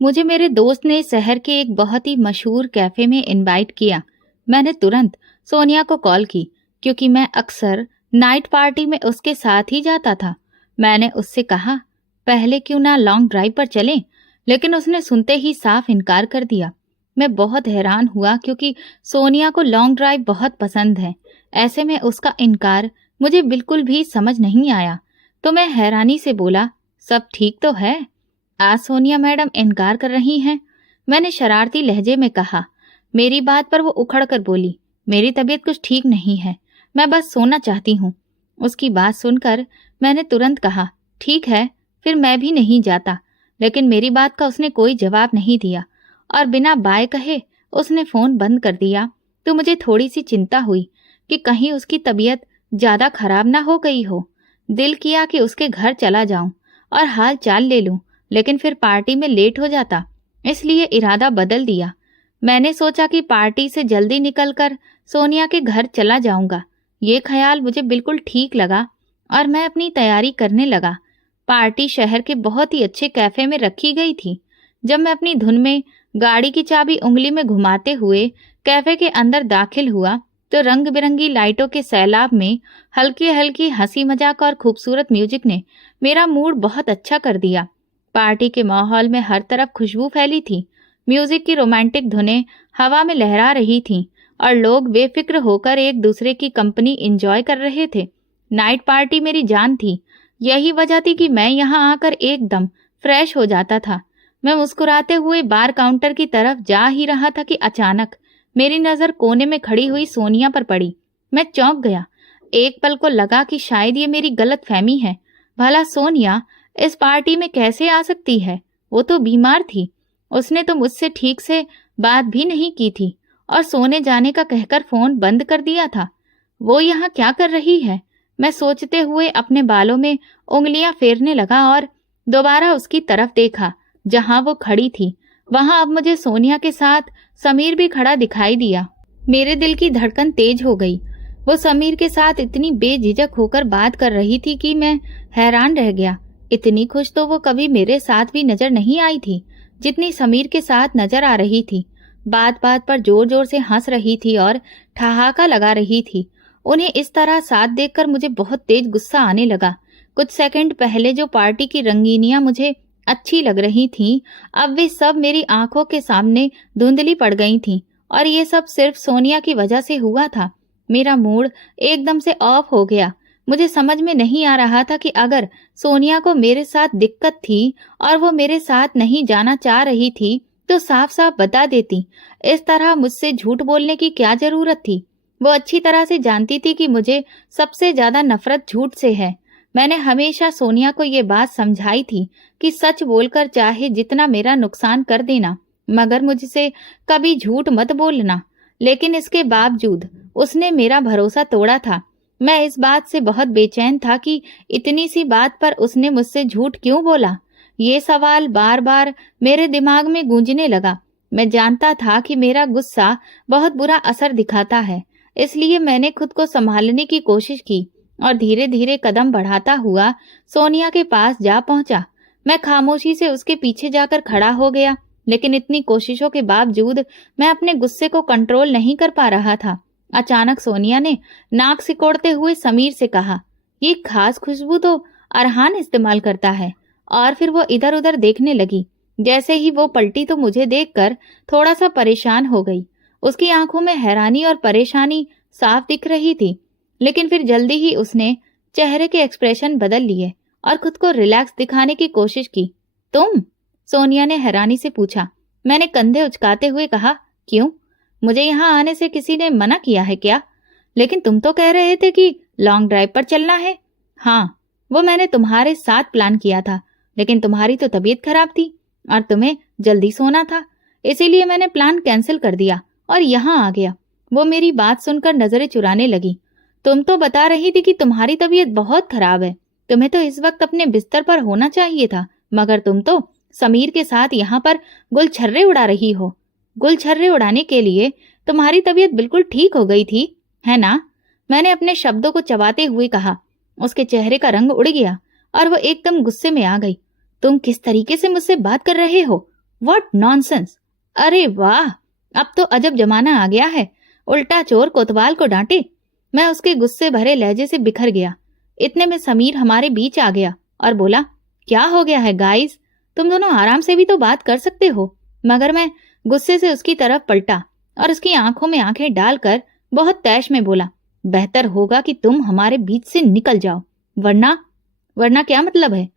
मुझे मेरे दोस्त ने शहर के एक बहुत ही मशहूर कैफे में इनवाइट किया। मैंने तुरंत सोनिया को कॉल की क्योंकि मैं अक्सर नाइट पार्टी में उसके साथ ही जाता था। मैंने उससे कहा, पहले क्यों ना लॉन्ग ड्राइव पर चलें, लेकिन उसने सुनते ही साफ इनकार कर दिया। मैं बहुत हैरान हुआ क्योंकि सोनिया को लॉन्ग ड्राइव बहुत पसंद है। ऐसे में उसका इनकार मुझे बिल्कुल भी समझ नहीं आया। तो मैं हैरानी से बोला, सब ठीक तो है? आज सोनिया मैडम इनकार कर रही हैं। मैंने शरारती लहजे में कहा। मेरी बात पर वो उखड़ कर बोली, मेरी तबीयत कुछ ठीक नहीं है, मैं बस सोना चाहती हूँ। उसकी बात सुनकर मैंने तुरंत कहा, ठीक है, फिर मैं भी नहीं जाता। लेकिन मेरी बात का उसने कोई जवाब नहीं दिया और बिना बाय कहे उसने फ़ोन बंद कर दिया। तो मुझे थोड़ी सी चिंता हुई कि कहीं उसकी तबीयत ज़्यादा खराब ना हो गई हो। दिल किया कि उसके घर चला जाऊं और हाल चाल ले लूं, लेकिन फिर पार्टी में लेट हो जाता, इसलिए इरादा बदल दिया। मैंने सोचा कि पार्टी से जल्दी निकलकर सोनिया के घर चला जाऊंगा। ये ख्याल मुझे बिल्कुल ठीक लगा और मैं अपनी तैयारी करने लगा। पार्टी शहर के बहुत ही अच्छे कैफे में रखी गई थी। जब मैं अपनी धुन में गाड़ी की चाबी उंगली में घुमाते हुए कैफे के अंदर दाखिल हुआ तो रंग बिरंगी लाइटों के सैलाब में हल्की हल्की हंसी मजाक और खूबसूरत म्यूजिक ने मेरा मूड बहुत अच्छा कर दिया। पार्टी के माहौल में हर तरफ खुशबू फैली थी। म्यूजिक की रोमांटिक धुनें हवा में लहरा रही थीं और लोग बेफिक्र होकर एक दूसरे की कंपनी एंजॉय कर रहे थे। नाइट पार्टी मेरी जान थी। यही वजह थी कि मैं यहाँ आकर एकदम फ्रेश हो जाता था। मैं मुस्कुराते हुए बार काउंटर की तरफ जा ही रहा था कि अचानक मेरी नजर कोने में खड़ी हुई सोनिया पर पड़ी। मैं चौंक गया। एक पल को लगा कि शायद ये मेरी गलत फहमी है। भला सोनिया इस पार्टी में कैसे आ सकती है? वो तो बीमार थी। उसने तो मुझसे ठीक से बात भी नहीं की थी और सोने जाने का कहकर फोन बंद कर दिया था। वो यहाँ क्या कर रही है? मैं सोचते हुए अपने बालों में उंगलियां फेरने लगा और दोबारा उसकी तरफ देखा जहां वो खड़ी थी। वहां अब मुझे सोनिया के साथ समीर भी खड़ा दिखाई दिया। मेरे दिल की धड़कन तेज हो गई। वो समीर के साथ इतनी बेझिझक होकर बात कर रही थी कि मैं हैरान रह गया। इतनी खुश तो वो कभी मेरे साथ भी नजर नहीं आई थी जितनी समीर के साथ नजर आ रही थी। बात बात पर जोर जोर से हंस रही थी और ठहाका लगा रही थी। उन्हें इस तरह साथ देखकर मुझे बहुत तेज गुस्सा आने लगा। कुछ सेकंड पहले जो पार्टी की रंगीनियां मुझे अच्छी लग रही थीं, अब वे सब मेरी आंखों के सामने धुंधली पड़ गई थीं और ये सब सिर्फ सोनिया की वजह से हुआ था। मेरा मूड एकदम से ऑफ हो गया। मुझे समझ में नहीं आ रहा था कि अगर सोनिया को मेरे साथ दिक्कत थी और वो मेरे साथ नहीं जाना चाह रही थी तो साफ साफ बता देती। इस तरह मुझसे झूठ बोलने की क्या जरूरत थी? वो अच्छी तरह से जानती थी कि मुझे सबसे ज्यादा नफरत झूठ से है। मैंने हमेशा सोनिया को ये बात समझाई थी कि सच बोलकर चाहे जितना मेरा नुकसान कर देना, मगर मुझसे कभी झूठ मत बोलना। लेकिन इसके बावजूद उसने मेरा भरोसा तोड़ा था। मैं इस बात से बहुत बेचैन था कि इतनी सी बात पर उसने मुझसे झूठ क्यों बोला। ये सवाल बार बार मेरे दिमाग में गूंजने लगा। मैं जानता था कि मेरा गुस्सा बहुत बुरा असर दिखाता है, इसलिए मैंने खुद को संभालने की कोशिश की और धीरे धीरे कदम बढ़ाता हुआ सोनिया के पास जा पहुंचा। मैं खामोशी से उसके पीछे जाकर खड़ा हो गया, लेकिन इतनी कोशिशों के बावजूद मैं अपने गुस्से को कंट्रोल नहीं कर पा रहा था। अचानक सोनिया ने नाक सिकोड़ते हुए समीर से कहा, ये खास खुशबू तो अरहान इस्तेमाल करता है। और फिर वो इधर उधर देखने लगी। जैसे ही वो पलटी तो मुझे देखकर थोड़ा सा परेशान हो गई। उसकी आंखों में हैरानी और परेशानी साफ दिख रही थी, लेकिन फिर जल्दी ही उसने चेहरे के एक्सप्रेशन बदल लिए और खुद को रिलैक्स दिखाने की कोशिश की। तुम? सोनिया ने हैरानी से पूछा। मैंने कंधे उचकाते हुए कहा, क्यों? मुझे यहाँ आने से किसी ने मना किया है क्या? लेकिन तुम तो कह रहे थे कि लॉन्ग ड्राइव पर चलना है। हाँ, वो मैंने तुम्हारे साथ प्लान किया था, लेकिन तुम्हारी तो तबीयत खराब थी और तुम्हें जल्दी सोना था, इसीलिए मैंने प्लान कैंसिल कर दिया और यहाँ आ गया। वो मेरी बात सुनकर नजरें चुराने लगी। तुम तो बता रही थी कि तुम्हारी तबीयत बहुत खराब है, तुम्हें तो इस वक्त अपने बिस्तर पर होना चाहिए था, मगर तुम तो समीर के साथ यहाँ पर गुलछर्रे उड़ा रही हो। गुलछर्रे उड़ाने के लिए तुम्हारी तबीयत बिल्कुल ठीक हो गई थी, है ना? मैंने अपने शब्दों को चबाते हुए कहा। उसके चेहरे का रंग उड़ गया और वो एकदम गुस्से में आ गई। तुम किस तरीके से मुझसे बात कर रहे हो? What nonsense. अरे वाह, अब तो अजब जमाना आ गया है, उल्टा चोर कोतवाल को डांटे। मैं उसके गुस्से भरे लहजे से बिखर गया। इतने में समीर हमारे बीच आ गया और बोला, क्या हो गया है गाइस, तुम दोनों आराम से भी तो बात कर सकते हो। मगर मैं गुस्से से उसकी तरफ पलटा और उसकी आंखों में आंखें डालकर बहुत तैश में बोला, बेहतर होगा कि तुम हमारे बीच से निकल जाओ, वरना। वरना क्या मतलब है?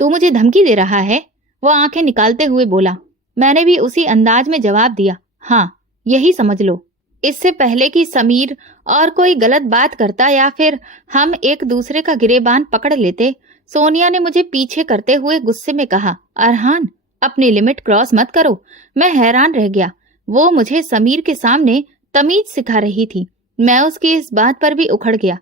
तू मुझे धमकी दे रहा है? वो आंखें निकालते हुए बोला। मैंने भी उसी अंदाज में जवाब दिया, हाँ, यही समझ लो। इससे पहले कि समीर और कोई गलत बात करता या फिर हम एक दूसरे का गिरेबान पकड़ लेते, सोनिया ने मुझे पीछे करते हुए गुस्से में कहा, अरहान, अपनी लिमिट क्रॉस मत करो। मैं हैरान रह गया। वो मुझे समीर के सामने तमीज सिखा रही थी। मैं उसकी इस बात पर भी उखड़ गया।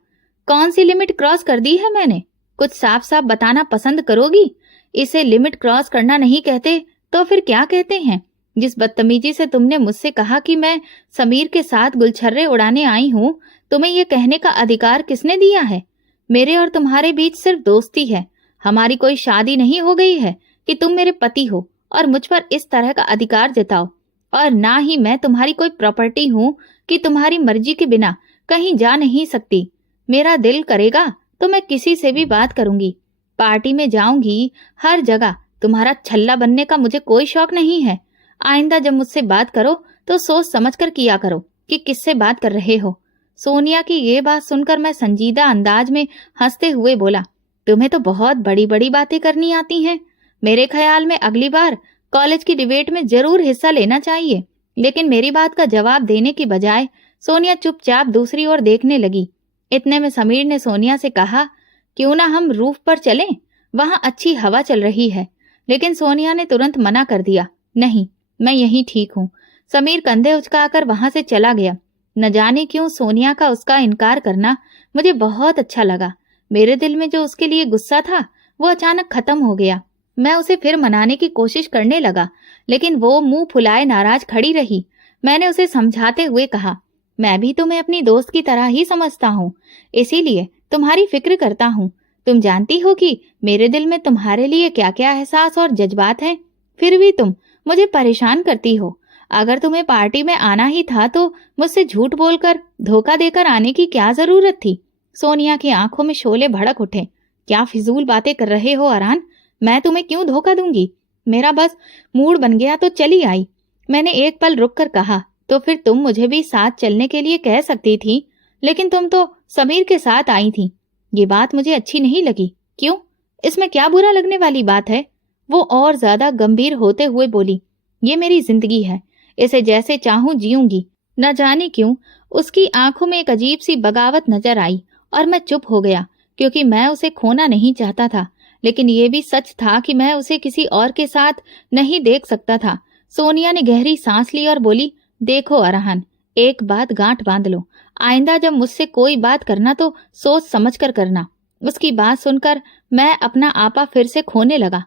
कौन सी लिमिट क्रॉस कर दी है मैंने? कुछ साफ साफ बताना पसंद करोगी? इसे लिमिट क्रॉस करना नहीं कहते तो फिर क्या कहते हैं? जिस बदतमीजी से तुमने मुझसे कहा कि मैं समीर के साथ गुलछर्रे उड़ाने आई हूँ, तुम्हें यह कहने का अधिकार किसने दिया है? मेरे और तुम्हारे बीच सिर्फ दोस्ती है, हमारी कोई शादी नहीं हो गई है कि तुम मेरे पति हो और मुझ पर इस तरह का अधिकार जताओ। और ना ही मैं तुम्हारी कोई प्रॉपर्टी हूँ कि तुम्हारी मर्जी के बिना कहीं जा नहीं सकती। मेरा दिल करेगा तो मैं किसी से भी बात करूंगी, पार्टी में जाऊंगी, हर जगह। तुम्हारा छल्ला बनने का मुझे कोई शौक नहीं है। आइंदा जब मुझसे बात करो तो सोच समझकर किया करो कि किससे बात कर रहे हो। सोनिया की ये बात सुनकर मैं संजीदा अंदाज में हंसते हुए बोला, तुम्हें तो बहुत बड़ी बड़ी बातें करनी आती हैं। मेरे ख्याल में अगली बार कॉलेज की डिबेट में जरूर हिस्सा लेना चाहिए। लेकिन मेरी बात का जवाब देने की बजाय सोनिया चुपचाप दूसरी ओर देखने लगी। इतने में समीर ने सोनिया से कहा, क्यों ना हम रूफ पर चलें, वहां अच्छी हवा चल रही है। लेकिन सोनिया ने तुरंत मना कर दिया, नहीं, मैं यहीं ठीक हूँ। समीर कंधे उचकाकर वहां से चला गया। न जाने क्यों सोनिया का उसका इनकार करना मुझे बहुत अच्छा लगा। मेरे दिल में जो उसके लिए गुस्सा था वो अचानक खत्म हो गया। मैं उसे फिर मनाने की कोशिश करने लगा, लेकिन वो मुंह फुलाए नाराज खड़ी रही। मैंने उसे समझाते हुए कहा, मैं भी तुम्हें अपनी दोस्त की तरह ही समझता हूँ, इसीलिए तुम्हारी फिक्र करता हूँ। तुम जानती हो कि मेरे दिल में तुम्हारे लिए क्या क्या एहसास और जज्बात हैं। फिर भी तुम मुझे परेशान करती हो। अगर तुम्हें पार्टी में आना ही था तो मुझसे झूठ बोलकर, धोखा देकर आने की क्या जरूरत थी? सोनिया की आंखों में शोले भड़क उठे। क्या फिजूल बातें कर रहे हो अरहान? मैं तुम्हें क्यों धोखा दूंगी? मेरा बस मूड बन गया तो चली आई। मैंने एक पल रुक कर कहा, तो फिर तुम मुझे भी साथ चलने के लिए कह सकती थी, लेकिन तुम तो समीर के साथ आई थी। ये बात मुझे अच्छी नहीं लगी। क्यों? इसमें क्या बुरा लगने वाली बात है? वो और ज्यादा गंभीर होते हुए बोली, ये मेरी जिंदगी है, इसे जैसे चाहूं जीऊंगी। न जाने क्यों उसकी आंखों में एक अजीब सी बगावत नजर आई और मैं चुप हो गया, क्योंकि मैं उसे खोना नहीं चाहता था। लेकिन ये भी सच था कि मैं उसे किसी और के साथ नहीं देख सकता था। सोनिया ने गहरी सांस ली और बोली, देखो अरहान, एक बात गांठ बांध लो, आइंदा जब मुझसे कोई बात करना तो सोच समझ कर करना। उसकी बात सुनकर मैं अपना आपा फिर से खोने लगा।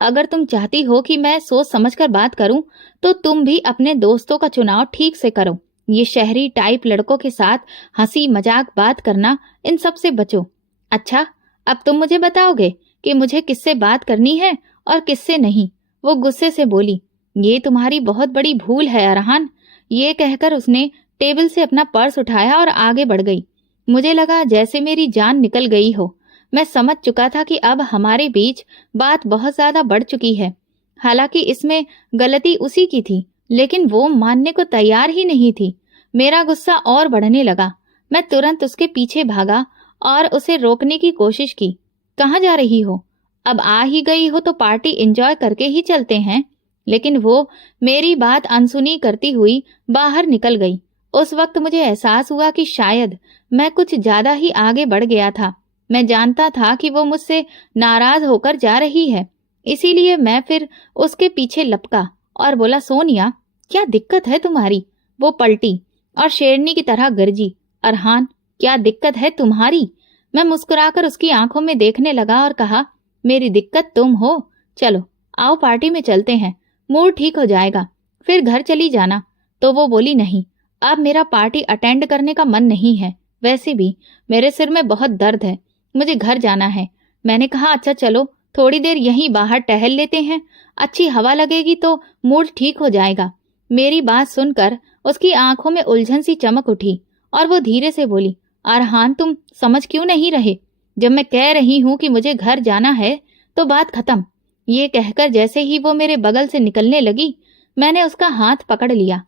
अगर तुम चाहती हो कि मैं सोच समझकर बात करूं, तो तुम भी अपने दोस्तों का चुनाव ठीक से करो। ये शहरी टाइप लड़कों के साथ हंसी मजाक बात करना, इन सब से बचो। अच्छा, अब तुम मुझे बताओगे कि मुझे किससे बात करनी है और किससे नहीं? वो गुस्से से बोली, ये तुम्हारी बहुत बड़ी भूल है अरहान। ये कहकर उसने टेबल से अपना पर्स उठाया और आगे बढ़ गई। मुझे लगा जैसे मेरी जान निकल गई हो। मैं समझ चुका था कि अब हमारे बीच बात बहुत ज्यादा बढ़ चुकी है। हालांकि इसमें गलती उसी की थी, लेकिन वो मानने को तैयार ही नहीं थी। मेरा गुस्सा और बढ़ने लगा। मैं तुरंत उसके पीछे भागा और उसे रोकने की कोशिश की। कहाँ जा रही हो? अब आ ही गई हो तो पार्टी एंजॉय करके ही चलते हैं। लेकिन वो मेरी बात अनसुनी करती हुई बाहर निकल गई। उस वक्त मुझे एहसास हुआ कि शायद मैं कुछ ज्यादा ही आगे बढ़ गया था। मैं जानता था कि वो मुझसे नाराज होकर जा रही है, इसीलिए मैं फिर उसके पीछे लपका और बोला, सोनिया, क्या दिक्कत है तुम्हारी? वो पलटी और शेरनी की तरह गरजी, अरहान, क्या दिक्कत है तुम्हारी? मैं मुस्कुराकर उसकी आंखों में देखने लगा और कहा, मेरी दिक्कत तुम हो। चलो आओ पार्टी में चलते हैं, मूड ठीक हो जाएगा, फिर घर चली जाना। तो वो बोली, नहीं, अब मेरा पार्टी अटेंड करने का मन नहीं है। वैसे भी मेरे सिर में बहुत दर्द है, मुझे घर जाना है। मैंने कहा, अच्छा चलो, थोड़ी देर यहीं बाहर टहल लेते हैं, अच्छी हवा लगेगी तो मूड ठीक हो जाएगा। मेरी बात सुनकर उसकी आंखों में उलझन सी चमक उठी और वो धीरे से बोली, अरहान तुम समझ क्यों नहीं रहे? जब मैं कह रही हूँ कि मुझे घर जाना है तो बात खत्म। ये कहकर जैसे ही वो मेरे बगल से निकलने लगी, मैंने उसका हाथ पकड़ लिया।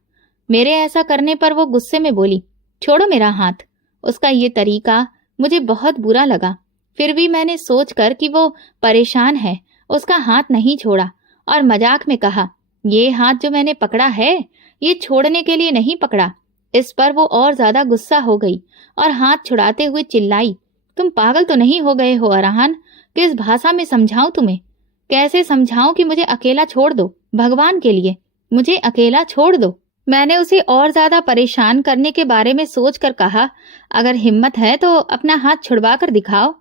मेरे ऐसा करने पर वो गुस्से में बोली, छोड़ो मेरा हाथ। उसका ये तरीका मुझे बहुत बुरा लगा, फिर भी मैंने सोचकर कि वो परेशान है, उसका हाथ नहीं छोड़ा और मजाक में कहा, ये हाथ जो मैंने पकड़ा है ये छोड़ने के लिए नहीं पकड़ा। इस पर वो और ज्यादा गुस्सा हो गई और हाथ छुड़ाते हुए चिल्लाई, तुम पागल तो नहीं हो गए हो अरहान? किस भाषा में समझाऊं तुम्हें? कैसे समझाऊं कि मुझे अकेला छोड़ दो? भगवान के लिए मुझे अकेला छोड़ दो। मैंने उसे और ज्यादा परेशान करने के बारे में सोचकर कहा, अगर हिम्मत है तो अपना हाथ छुड़वा कर दिखाओ।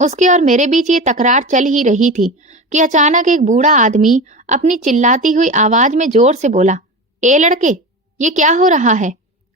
उसके और मेरे बीच ये तकरार चल ही रही थी कि अचानक एक बूढ़ा आदमी अपनी चिल्लाती हुई आवाज में जोर से बोला, ए लड़के, ये क्या हो रहा है?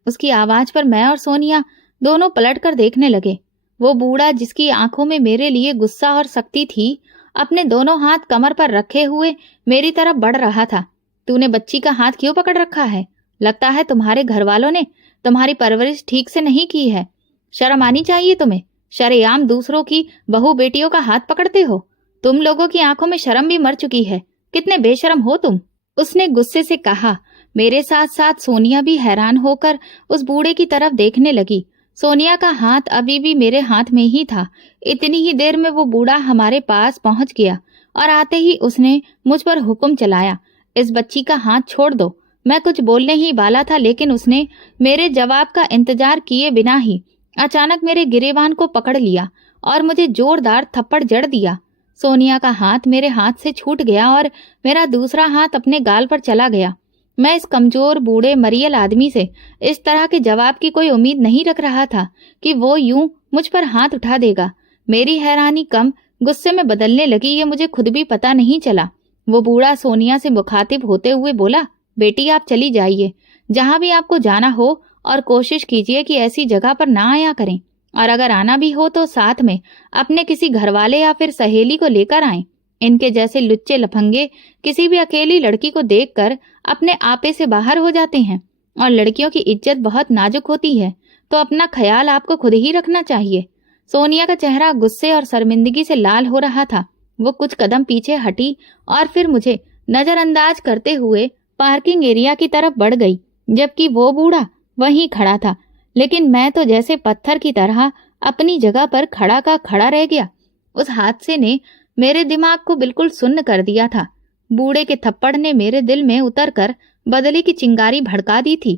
उसकी आवाज पर मैं और सोनिया दोनों पलटकर देखने लगे। वो बूढ़ा, जिसकी आंखों में मेरे लिए गुस्सा और सख्ती थी, अपने दोनों हाथ कमर पर रखे हुए मेरी तरफ बढ़ रहा था। तूने बच्ची का हाथ क्यों पकड़ रखा है? लगता है तुम्हारे घर वालों ने तुम्हारी परवरिश ठीक से नहीं की है। शर्म आनी चाहिए तुम्हें। शरेआम दूसरों की बहू बेटियों का हाथ पकड़ते हो। तुम लोगों की आंखों में शर्म भी मर चुकी है। कितने बेशर्म हो तुम, उसने गुस्से से कहा। मेरे साथ साथ सोनिया भी हैरान होकर उस बूढ़े की तरफ देखने लगी। सोनिया का हाथ अभी भी मेरे हाथ में ही था। इतनी ही देर में वो बूढ़ा हमारे पास पहुंच गया और आते ही उसने मुझ पर हुक्म चलाया, इस बच्ची का हाथ छोड़ दो। मैं कुछ बोलने ही वाला था, लेकिन उसने मेरे जवाब का इंतजार किए बिना ही अचानक मेरे गिरेबान को पकड़ लिया और मुझे जोरदार थप्पड़ जड़ दिया। सोनिया का हाथ मेरे हाथ से छूट गया और मेरा दूसरा हाथ अपने गाल पर चला गया। मैं इस कमजोर बूढ़े मरियल आदमी से इस तरह के जवाब की कोई उम्मीद नहीं रख रहा था कि वो यूं मुझ पर हाथ उठा देगा। मेरी हैरानी कम गुस्से में बदलने लगी, ये मुझे खुद भी पता नहीं चला। वो बूढ़ा सोनिया से मुखातिब होते हुए बोला, बेटी आप चली जाइए, जहां भी आपको जाना हो, और कोशिश कीजिए कि ऐसी जगह पर ना आया करें, और अगर आना भी हो तो साथ में अपने किसी घरवाले या फिर सहेली को लेकर आएं। इनके जैसे लुच्चे लफंगे किसी भी अकेली लड़की को देखकर अपने आपे से बाहर हो जाते हैं, और लड़कियों की इज्जत बहुत नाजुक होती है, तो अपना ख्याल आपको खुद ही रखना चाहिए। सोनिया का चेहरा गुस्से और शर्मिंदगी से लाल हो रहा था। वो कुछ कदम पीछे हटी और फिर मुझे नजरअंदाज करते हुए पार्किंग एरिया की तरफ बढ़ गई, जबकि वो बूढ़ा वहीं खड़ा था। लेकिन मैं तो जैसे पत्थर की तरह अपनी जगह पर खड़ा का खड़ा रह गया। उस हादसे ने मेरे दिमाग को बिल्कुल सुन्न कर दिया था। बूढ़े के थप्पड़ ने मेरे दिल में उतरकर बदले की चिंगारी भड़का दी थी।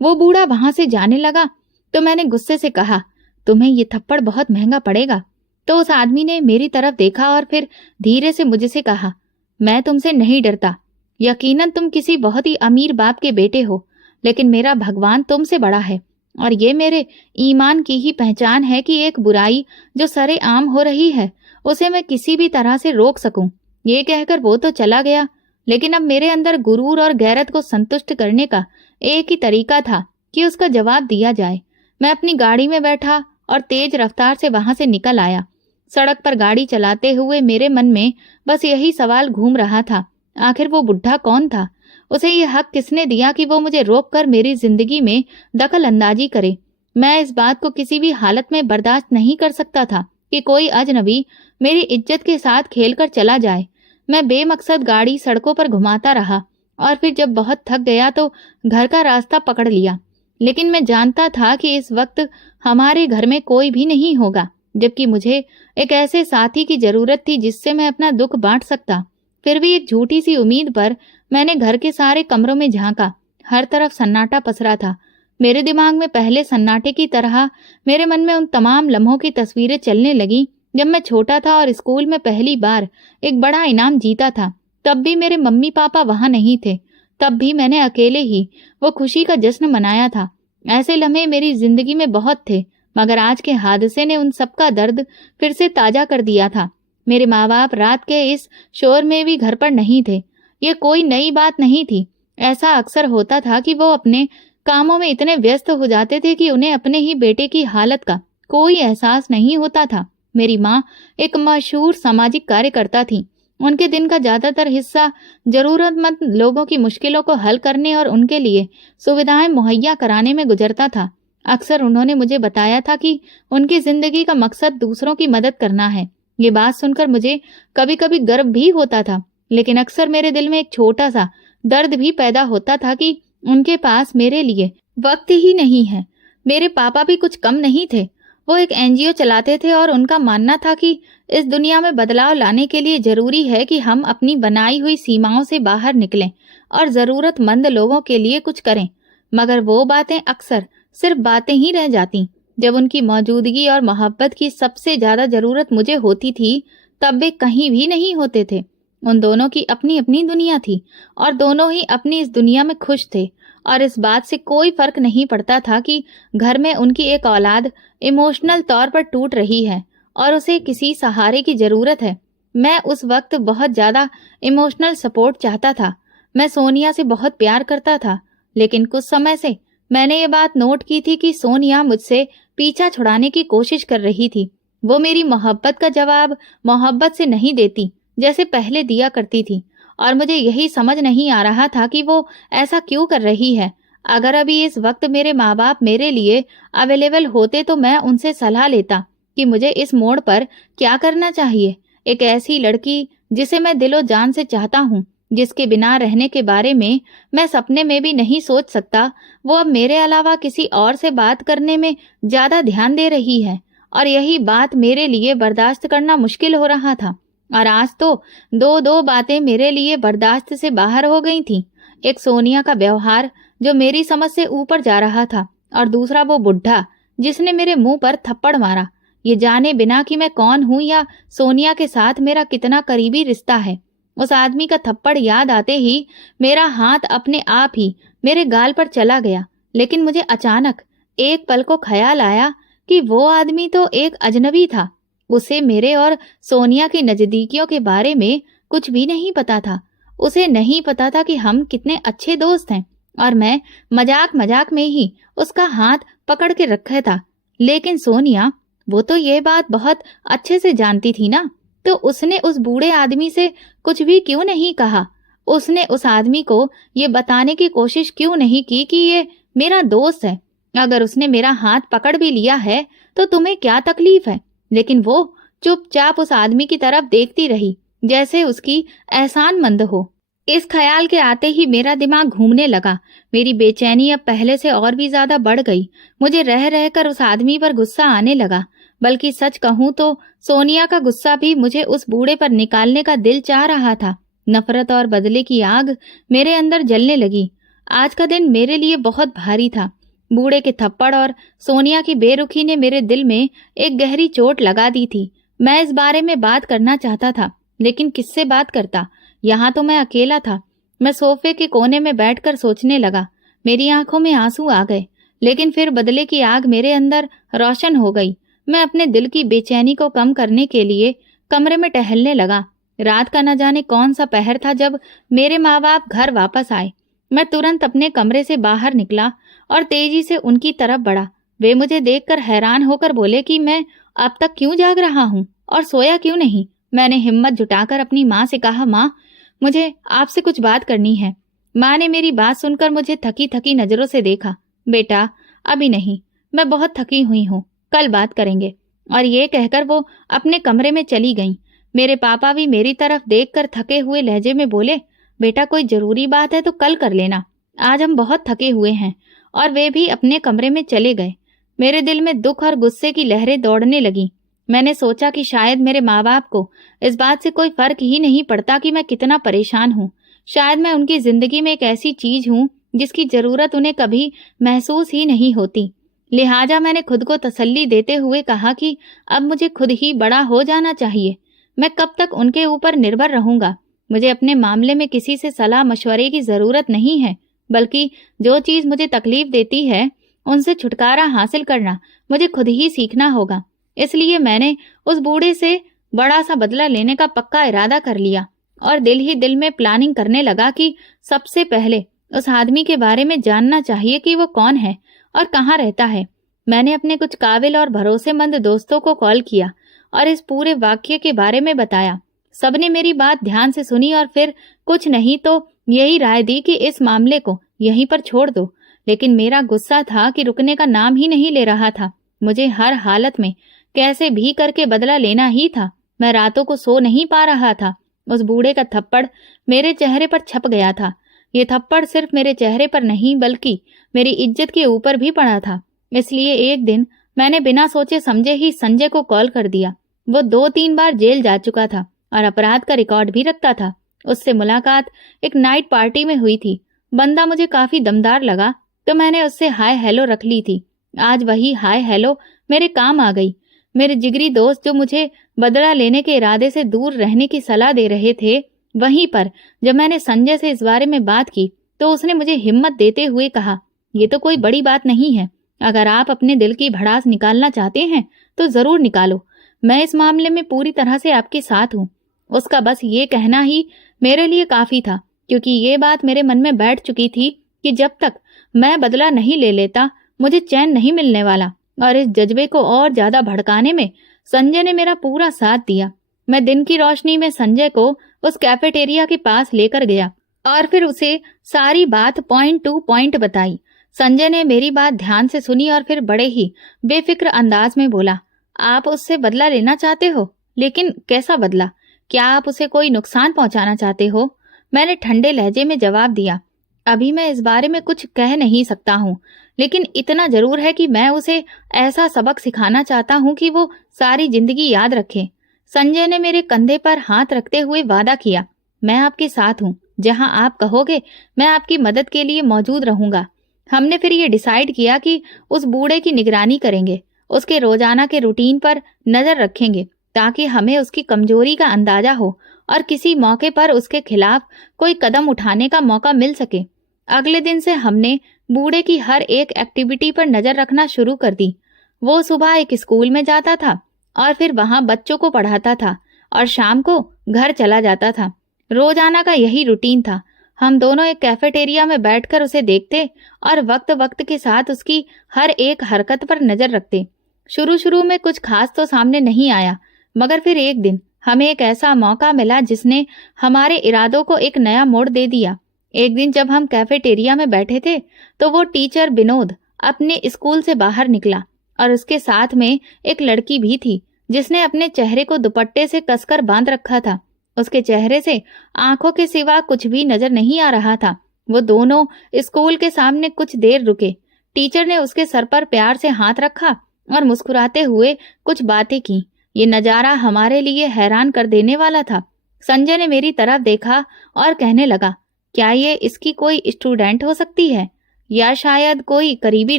वो बूढ़ा वहां से जाने लगा तो मैंने गुस्से से कहा, तुम्हें ये थप्पड़ बहुत महंगा पड़ेगा। तो उस आदमी ने मेरी तरफ देखा और फिर धीरे से मुझसे कहा, मैं तुमसे नहीं डरता। यकीनन तुम किसी बहुत ही अमीर बाप के बेटे हो, लेकिन मेरा भगवान तुमसे बड़ा है, और ये मेरे ईमान की ही पहचान है कि एक बुराई जो सरेआम हो रही है उसे मैं किसी भी तरह से रोक सकूं। ये कहकर वो तो चला गया, लेकिन अब मेरे अंदर गुरूर और गैरत को संतुष्ट करने का एक ही तरीका था कि उसका जवाब दिया जाए। मैं अपनी गाड़ी में बैठा और तेज रफ्तार से वहां से निकल आया। सड़क पर गाड़ी चलाते हुए मेरे मन में बस यही सवाल घूम रहा था, आखिर वो बुढ़ा कौन था? उसे ये हक किसने दिया कि वो मुझे रोककर मेरी जिंदगी में दखल अंदाजी करे? मैं इस बात को किसी भी हालत में बर्दाश्त नहीं कर सकता था कि कोई अजनबी मेरी इज्जत के साथ खेलकर चला जाए। मैं बेमकसद गाड़ी सड़कों पर घुमाता रहा और फिर जब बहुत थक गया तो घर का रास्ता पकड़ लिया। लेकिन मैं जानता था कि इस वक्त हमारे घर में कोई भी नहीं होगा, जबकि मुझे एक ऐसे साथी की जरूरत थी जिससे मैं अपना दुख बांट सकता। फिर भी एक झूठी सी उम्मीद पर मैंने घर के सारे कमरों में झांका। हर तरफ सन्नाटा पसरा था। मेरे दिमाग में पहले सन्नाटे की तरह मेरे मन में उन तमाम लम्हों की तस्वीरें चलने लगी जब मैं छोटा था और स्कूल में पहली बार एक बड़ा इनाम जीता था। तब भी मेरे मम्मी पापा वहां नहीं थे, तब भी मैंने अकेले ही वो खुशी का जश्न मनाया था। ऐसे लम्हे मेरी जिंदगी में बहुत थे, मगर आज के हादसे ने उन सबका दर्द फिर से ताजा कर दिया था। मेरे माँ बाप रात के इस शोर में भी घर पर नहीं थे। ये कोई नई बात नहीं थी। ऐसा अक्सर होता था कि वो अपने कामों में इतने व्यस्त हो जाते थे कि उन्हें अपने ही बेटे की हालत का कोई एहसास नहीं होता था। मेरी माँ एक मशहूर सामाजिक कार्यकर्ता थी। उनके दिन का ज्यादातर हिस्सा जरूरतमंद लोगों की मुश्किलों को हल करने और उनके लिए सुविधाएं मुहैया कराने में गुजरता था। अक्सर उन्होंने मुझे बताया था कि उनकी जिंदगी का मकसद दूसरों की मदद करना है। ये बात सुनकर मुझे कभी कभी गर्व भी होता था, लेकिन अक्सर मेरे दिल में एक छोटा सा दर्द भी पैदा होता था कि उनके पास मेरे लिए वक्त ही नहीं है। मेरे पापा भी कुछ कम नहीं थे। वो एक एनजीओ चलाते थे और उनका मानना था कि इस दुनिया में बदलाव लाने के लिए जरूरी है कि हम अपनी बनाई हुई सीमाओं से बाहर निकलें और जरूरतमंद लोगों के लिए कुछ करें। मगर वो बातें अक्सर सिर्फ बातें ही रह जाती। जब उनकी मौजूदगी और मोहब्बत की सबसे ज्यादा जरूरत मुझे होती थी, तब वे कहीं भी नहीं होते थे। उन दोनों की अपनी अपनी दुनिया थी और दोनों ही अपनी इस दुनिया में खुश थे, और इस बात से कोई फर्क नहीं पड़ता था कि घर में उनकी एक औलाद इमोशनल तौर पर टूट रही है और उसे किसी सहारे की जरूरत है। मैं उस वक्त बहुत ज्यादा इमोशनल सपोर्ट चाहता था। मैं सोनिया से बहुत प्यार करता था, लेकिन कुछ समय से मैंने ये बात नोट की थी कि सोनिया मुझसे पीछा छुड़ाने की कोशिश कर रही थी। वो मेरी मोहब्बत का जवाब मोहब्बत से नहीं देती जैसे पहले दिया करती थी, और मुझे यही समझ नहीं आ रहा था कि वो ऐसा क्यों कर रही है। अगर अभी इस वक्त मेरे माँ बाप मेरे लिए अवेलेबल होते तो मैं उनसे सलाह लेता कि मुझे इस मोड़ पर क्या करना चाहिए। एक ऐसी लड़की जिसे मैं दिलो जान से चाहता हूँ, जिसके बिना रहने के बारे में मैं सपने में भी नहीं सोच सकता, वो अब मेरे अलावा किसी और से बात करने में ज्यादा ध्यान दे रही है, और यही बात मेरे लिए बर्दाश्त करना मुश्किल हो रहा था। और आज तो दो दो बातें मेरे लिए बर्दाश्त से बाहर हो गई थीं। एक सोनिया का व्यवहार जो मेरी समझ से ऊपर जा रहा था, और दूसरा वो बुढ़ा जिसने मेरे मुंह पर थप्पड़ मारा, ये जाने बिना कि मैं कौन हूं या सोनिया के साथ मेरा कितना करीबी रिश्ता है। उस आदमी का थप्पड़ याद आते ही मेरा हाथ अपने आप ही मेरे गाल पर चला गया, लेकिन मुझे अचानक एक पल को ख्याल आया कि वो आदमी तो एक अजनबी था। उसे मेरे और सोनिया की नजदीकियों के बारे में कुछ भी नहीं पता था। उसे नहीं पता था कि हम कितने अच्छे दोस्त हैं, और मैं मजाक मजाक में ही उसका हाथ पकड़ के रखा था। लेकिन सोनिया, वो तो ये बात बहुत अच्छे से जानती थी ना, तो उसने उस बूढ़े आदमी से कुछ भी क्यों नहीं कहा? उसने उस आदमी को ये बताने की कोशिश क्यों नहीं की कि ये मेरा दोस्त है? अगर उसने मेरा हाथ पकड़ भी लिया है तो तुम्हें क्या तकलीफ है? लेकिन वो चुपचाप उस आदमी की तरफ देखती रही जैसे उसकी एहसानमंद हो। इस ख्याल के आते ही मेरा दिमाग घूमने लगा। मेरी बेचैनी अब पहले से और भी ज्यादा बढ़ गई। मुझे रह रहकर उस आदमी पर गुस्सा आने लगा, बल्कि सच कहूं तो सोनिया का गुस्सा भी मुझे उस बूढ़े पर निकालने का दिल चाह रहा था। नफरत और बदले की आग मेरे अंदर जलने लगी। आज का दिन मेरे लिए बहुत भारी था। बूढ़े के थप्पड़ और सोनिया की बेरुखी ने मेरे दिल में एक गहरी चोट लगा दी थी। मैं इस बारे में बात करना चाहता था, लेकिन किससे बात करता? यहाँ तो मैं अकेला था। मैं सोफे के कोने में बैठकर सोचने लगा। मेरी आंखों में आंसू आ गए, लेकिन फिर बदले की आग मेरे अंदर रोशन हो गई। मैं अपने दिल की बेचैनी को कम करने के लिए कमरे में टहलने लगा। रात का न जाने कौन सा पहर था जब मेरे माँ बाप घर वापस आए। मैं तुरंत अपने कमरे से बाहर निकला और तेजी से उनकी तरफ बढ़ा। वे मुझे देखकर हैरान होकर बोले कि मैं अब तक क्यों जाग रहा हूँ और सोया क्यों नहीं। मैंने हिम्मत जुटाकर अपनी माँ से कहा, माँ, मुझे आपसे कुछ बात करनी है। माँ ने मेरी बात सुनकर मुझे थकी थकी नजरों से देखा। बेटा, अभी नहीं, मैं बहुत थकी हुई हूँ, कल बात करेंगे। और ये कहकर वो अपने कमरे में चली गईं। मेरे पापा भी मेरी तरफ देखकर थके हुए लहजे में बोले, बेटा, कोई जरूरी बात है तो कल कर लेना, आज हम बहुत थके हुए हैं। और वे भी अपने कमरे में चले गए। मेरे दिल में दुख और गुस्से की लहरें दौड़ने लगी। मैंने सोचा कि शायद मेरे माँ बाप को इस बात से कोई फर्क ही नहीं पड़ता कि मैं कितना परेशान हूँ। शायद मैं उनकी जिंदगी में एक ऐसी चीज हूँ जिसकी जरूरत उन्हें कभी महसूस ही नहीं होती। लिहाजा मैंने खुद को तसल्ली देते हुए कहा कि अब मुझे खुद ही बड़ा हो जाना चाहिए। मैं कब तक उनके ऊपर निर्भर रहूंगा? मुझे अपने मामले में किसी से सलाह मशवरे की जरूरत नहीं है, बल्कि जो चीज मुझे तकलीफ देती है उनसे छुटकारा हासिल करना मुझे खुद ही सीखना होगा। इसलिए मैंने उस बूढ़े से बड़ा सा बदला लेने का पक्का इरादा कर लिया और दिल ही दिल में प्लानिंग करने लगा कि सबसे पहले उस आदमी के बारे में जानना चाहिए कि वो कौन है और कहाँ रहता है। मैंने अपने कुछ काबिल और भरोसेमंद दोस्तों को कॉल किया और इस पूरे वाक्य के बारे में बताया। सबने मेरी बात ध्यान से सुनी और फिर कुछ नहीं तो यही राय दी कि इस मामले को यहीं पर छोड़ दो। लेकिन मेरा गुस्सा था कि रुकने का नाम ही नहीं ले रहा था। मुझे हर हालत में कैसे भी करके बदला लेना ही था। मैं रातों को सो नहीं पा रहा था। उस बूढ़े का थप्पड़ मेरे चेहरे पर छप गया था। ये थप्पड़ सिर्फ मेरे चेहरे पर नहीं बल्कि मेरी इज्जत के ऊपर भी पड़ा था। इसलिए एक दिन मैंने बिना सोचे समझे ही संजय को कॉल कर दिया। वो 2-3 बार जेल जा चुका था और अपराध का रिकॉर्ड भी रखता था। उससे मुलाकात एक नाइट पार्टी में हुई थी। बंदा मुझे काफी दमदार लगा तो मैंने उससे हाय हेलो रख ली थी। आज वही हाय हेलो मेरे काम आ गई। मेरे जिगरी दोस्त जो मुझे बदला लेने के इरादे से दूर रहने की सलाह दे रहे थे, वहीं पर जब मैंने संजय से इस बारे में बात की तो उसने मुझे हिम्मत देते हुए कहा, ये तो कोई बड़ी बात नहीं है। अगर आप अपने दिल की भड़ास निकालना चाहते हैं तो जरूर निकालो। मैं इस मामले में पूरी तरह से आपके साथ हूँ। उसका बस ये कहना ही मेरे लिए काफी था, क्योंकि ये बात मेरे मन में बैठ चुकी थी कि जब तक मैं बदला नहीं ले लेता मुझे चैन नहीं मिलने वाला। और इस जज्बे को और ज्यादा भड़काने में संजय ने मेरा पूरा साथ दिया। मैं दिन की रोशनी में संजय को उस कैफेटेरिया के पास लेकर गया और फिर उसे सारी बात पॉइंट टू पॉइंट बताई। संजय ने मेरी बात ध्यान से सुनी और फिर बड़े ही बेफिक्र अंदाज में बोला, आप उससे बदला लेना चाहते हो, लेकिन कैसा बदला? क्या आप उसे कोई नुकसान पहुंचाना चाहते हो? मैंने ठंडे लहजे में जवाब दिया, अभी मैं इस बारे में कुछ कह नहीं सकता हूँ, लेकिन इतना जरूर है कि मैं उसे ऐसा सबक सिखाना चाहता हूँ कि वो सारी जिंदगी याद रखे। संजय ने मेरे कंधे पर हाथ रखते हुए वादा किया, मैं आपके साथ हूँ। जहाँ आप कहोगे मैं आपकी मदद के लिए मौजूद रहूंगा। हमने फिर ये डिसाइड किया कि उस बूढ़े की निगरानी करेंगे, उसके रोजाना के रूटीन पर नजर रखेंगे ताकि हमें उसकी कमजोरी का अंदाजा हो और किसी मौके पर उसके खिलाफ कोई कदम उठाने का मौका मिल सके। अगले दिन से हमने बूढ़े की हर एक एक्टिविटी पर नजर रखना शुरू कर दी। वो सुबह एक स्कूल में जाता था और फिर वहां बच्चों को पढ़ाता था और शाम को घर चला जाता था। रोजाना का यही रूटीन था। हम दोनों एक कैफेटेरिया में बैठकर उसे देखते और वक्त वक्त के साथ उसकी हर एक हरकत पर नजर रखते। शुरू शुरू में कुछ खास तो सामने नहीं आया, मगर फिर एक दिन हमें एक ऐसा मौका मिला जिसने हमारे इरादों को एक नया मोड़ दे दिया। एक दिन जब हम कैफेटेरिया में बैठे थे तो वो टीचर विनोद अपने स्कूल से बाहर निकला और उसके साथ में एक लड़की भी थी जिसने अपने चेहरे को दुपट्टे से कसकर बांध रखा था। उसके चेहरे से आंखों के सिवा कुछ भी नजर नहीं आ रहा था। वो दोनों स्कूल के सामने कुछ देर रुके। टीचर ने उसके सर पर प्यार से हाथ रखा और मुस्कुराते हुए कुछ बातें की। ये नजारा हमारे लिए हैरान कर देने वाला था। संजय ने मेरी तरफ देखा और कहने लगा, क्या ये इसकी कोई स्टूडेंट हो सकती है या शायद कोई करीबी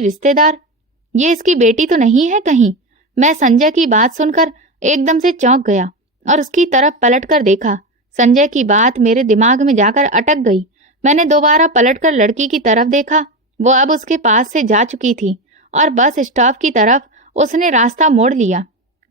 रिश्तेदार? ये इसकी बेटी तो नहीं है कहीं? मैं संजय की बात सुनकर एकदम से चौंक गया और उसकी तरफ पलटकर देखा। संजय की बात मेरे दिमाग में जाकर अटक गई। मैंने दोबारा पलटकर लड़की की तरफ देखा। वो अब उसके पास से जा चुकी थी और बस स्टॉप की तरफ उसने रास्ता मोड़ लिया।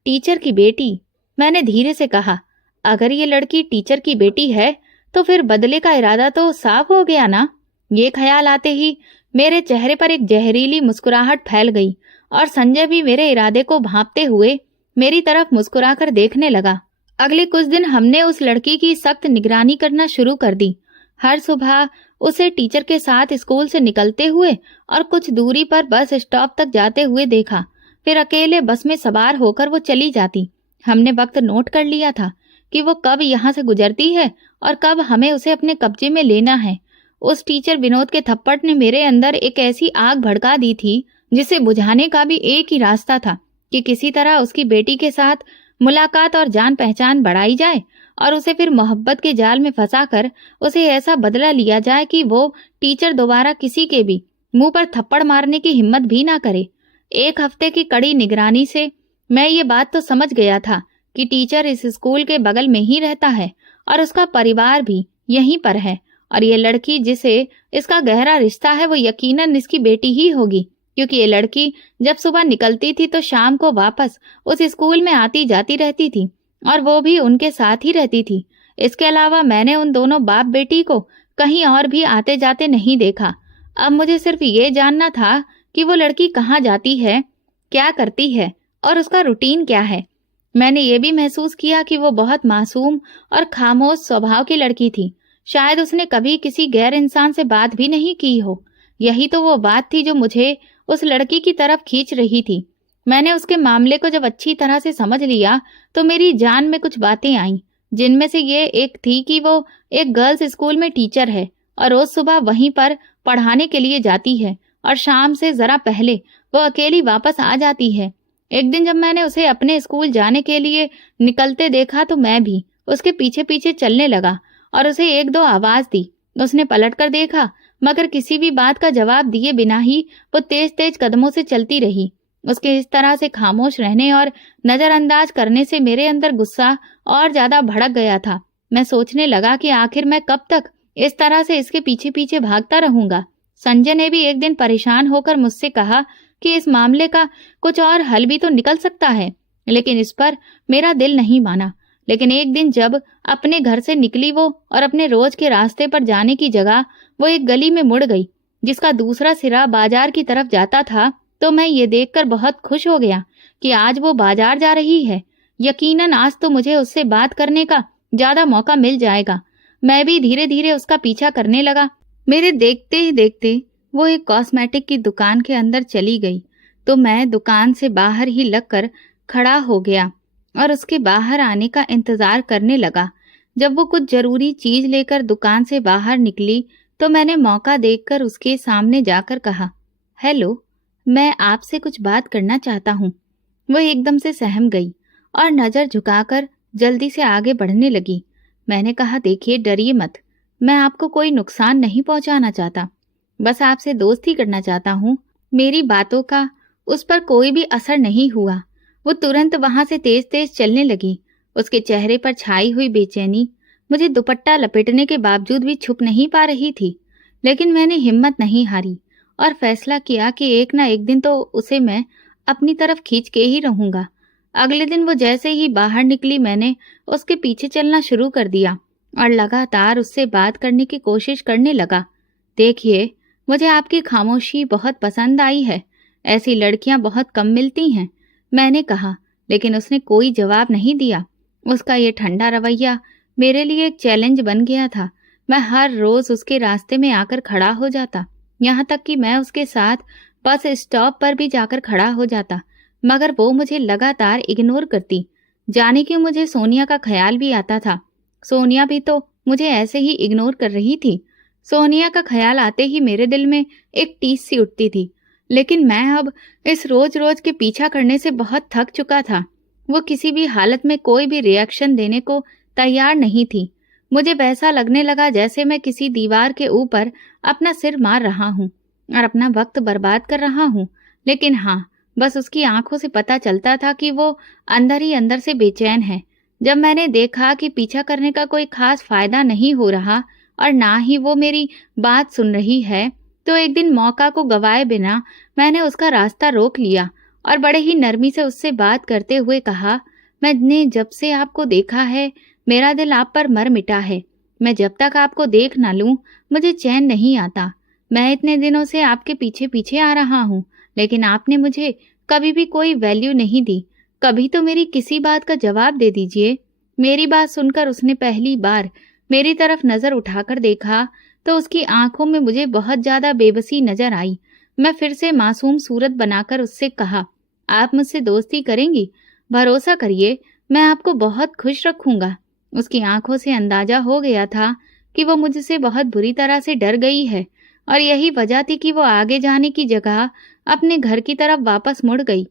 टीचर की बेटी, मैंने धीरे से कहा। अगर ये लड़की टीचर की बेटी है तो फिर बदले का इरादा तो साफ हो गया ना। ये ख्याल आते ही मेरे चेहरे पर एक जहरीली मुस्कुराहट फैल गई और संजय भी मेरे इरादे को भांपते हुए मेरी तरफ मुस्कुराकर देखने लगा। अगले कुछ दिन हमने उस लड़की की सख्त निगरानी करना शुरू कर दी। हर सुबह उसे टीचर के साथ स्कूल से निकलते हुए और कुछ दूरी पर बस स्टॉप तक जाते हुए देखा। फिर अकेले बस में सवार होकर वो चली जाती। हमने वक्त नोट कर लिया था कि वो कब यहाँ से गुजरती है और कब हमें उसे अपने कब्जे में लेना है। उस टीचर विनोद के थप्पड़ ने मेरे अंदर एक ऐसी आग भड़का दी थी जिसे बुझाने का भी एक ही रास्ता था कि किसी तरह उसकी बेटी के साथ मुलाकात और जान पहचान बढ़ाई जाए और उसे फिर मोहब्बत के जाल में फंसाकर उसे ऐसा बदला लिया जाए कि वो टीचर दोबारा किसी के भी मुंह पर थप्पड़ मारने की हिम्मत भी ना करे। 1 हफ्ते की कड़ी निगरानी से मैं ये बात तो समझ गया था कि टीचर इस स्कूल के बगल में ही रहता है और उसका परिवार भी यहीं पर है और ये लड़की जिसे इसका गहरा रिश्ता है वो यकीनन इसकी बेटी ही होगी, क्योंकि ये लड़की जब सुबह निकलती थी तो शाम को वापस उस स्कूल में आती जाती रहती थी और वो भी उनके साथ ही रहती थी। इसके अलावा मैंने उन दोनों बाप बेटी को कहीं और भी आते जाते नहीं देखा। अब मुझे सिर्फ ये जानना था कि वो लड़की कहाँ जाती है, क्या करती है और उसका रूटीन क्या है। मैंने ये भी महसूस किया कि वो बहुत मासूम और खामोश स्वभाव की लड़की थी। शायद उसने कभी किसी गैर इंसान से बात भी नहीं की हो। यही तो वो बात थी जो मुझे उस लड़की की तरफ खींच रही थी। मैंने उसके मामले को जब अच्छी तरह से समझ लिया तो मेरी जान में कुछ बातें आईं, जिनमें से ये एक थी कि वो एक गर्ल्स स्कूल में टीचर है और रोज सुबह वहीं पर पढ़ाने के लिए जाती है और शाम से जरा पहले वो अकेली वापस आ जाती है। एक दिन जब मैंने उसे अपने स्कूल जाने के लिए निकलते देखा तो मैं भी उसके पीछे पीछे चलने लगा और उसे एक दो आवाज दी। उसने पलटकर देखा, मगर किसी भी बात का जवाब दिए बिना ही वो तेज तेज कदमों से चलती रही। उसके इस तरह से खामोश रहने और नजरअंदाज करने से मेरे अंदर गुस्सा और ज्यादा भड़क गया था। मैं सोचने लगा कि आखिर मैं कब तक इस तरह से इसके पीछे पीछे भागता रहूंगा। संजय ने भी एक दिन परेशान होकर मुझसे कहा कि इस मामले का कुछ और हल भी तो निकल सकता है, लेकिन इस पर मेरा दिल नहीं माना। लेकिन एक दिन जब अपने घर से निकली वो और अपने रोज के रास्ते पर जाने की जगह वो एक गली में मुड़ गई जिसका दूसरा सिरा बाजार की तरफ जाता था, तो मैं ये देखकर बहुत खुश हो गया कि आज वो बाजार जा रही है। यकीनन आज तो मुझे उससे बात करने का ज्यादा मौका मिल जाएगा। मैं भी धीरे धीरे उसका पीछा करने लगा। मेरे देखते ही देखते वो एक कॉस्मेटिक की दुकान के अंदर चली गई, तो मैं दुकान से बाहर ही लगकर खड़ा हो गया और उसके बाहर आने का इंतजार करने लगा। जब वो कुछ जरूरी चीज लेकर दुकान से बाहर निकली तो मैंने मौका देखकर उसके सामने जाकर कहा, हेलो, मैं आपसे कुछ बात करना चाहता हूँ। वो एकदम से सहम गई और नजर झुकाकर जल्दी से आगे बढ़ने लगी। मैंने कहा, देखिए, डरिए मत, मैं आपको कोई नुकसान नहीं पहुंचाना चाहता, बस आपसे दोस्ती करना चाहता हूँ। मेरी बातों का उस पर कोई भी असर नहीं हुआ। वो तुरंत वहां से तेज तेज चलने लगी। उसके चेहरे पर छाई हुई बेचैनी मुझे दुपट्टा लपेटने के बावजूद भी छुप नहीं पा रही थी। लेकिन मैंने हिम्मत नहीं हारी और फैसला किया कि एक ना एक दिन तो उसे मैं अपनी तरफ खींच के ही रहूंगा। अगले दिन वो जैसे ही बाहर निकली मैंने उसके पीछे चलना शुरू कर दिया और लगातार उससे बात करने की कोशिश करने लगा। देखिए, मुझे आपकी खामोशी बहुत पसंद आई है। ऐसी लड़कियां बहुत कम मिलती हैं, मैंने कहा, लेकिन उसने कोई जवाब नहीं दिया। उसका ये ठंडा रवैया मेरे लिए एक चैलेंज बन गया था। मैं हर रोज उसके रास्ते में आकर खड़ा हो जाता, यहाँ तक कि मैं उसके साथ बस स्टॉप पर भी जाकर खड़ा हो जाता, मगर वो मुझे लगातार इग्नोर करती। जाने क्यों मुझे सोनिया का ख्याल भी आता था। सोनिया भी तो मुझे ऐसे ही इग्नोर कर रही थी। सोनिया का ख्याल आते ही मेरे दिल में एक टीस सी उठती थी। लेकिन मैं अब इस रोज रोज के पीछा करने से बहुत थक चुका था। वो किसी भी हालत में कोई भी रिएक्शन देने को तैयार नहीं थी। मुझे वैसा लगने लगा जैसे मैं किसी दीवार के ऊपर अपना सिर मार रहा हूँ और अपना वक्त बर्बाद कर रहा हूँ। लेकिन हाँ, बस उसकी आंखों से पता चलता था कि वो अंदर ही अंदर से बेचैन है। जब मैंने देखा कि पीछा करने का कोई खास फायदा नहीं हो रहा और ना ही वो मेरी बात सुन रही है, तो एक दिन मौका को गवाए बिना मैंने उसका रास्ता रोक लिया और बड़े ही नरमी से उससे बात करते हुए कहा, मैंने जब से आपको देखा है मेरा दिल आप पर मर मिटा है। मैं जब तक आपको देख ना लूं मुझे चैन नहीं आता। मैं इतने दिनों से आपके पीछे पीछे आ रहा हूँ, लेकिन आपने मुझे कभी भी कोई वैल्यू नहीं दी। कभी तो मेरी किसी बात का जवाब दे दीजिए। मेरी बात सुनकर उसने पहली बार मेरी तरफ नजर उठाकर देखा तो उसकी आंखों में मुझे बहुत ज्यादा बेबसी नजर आई। मैं फिर से मासूम सूरत बनाकर उससे कहा, आप मुझसे दोस्ती करेंगी? भरोसा करिए, मैं आपको बहुत खुश रखूंगा। उसकी आंखों से अंदाजा हो गया था कि वो मुझसे बहुत बुरी तरह से डर गई है और यही वजह थी कि वो आगे जाने की जगह अपने घर की तरफ वापस मुड़ गई।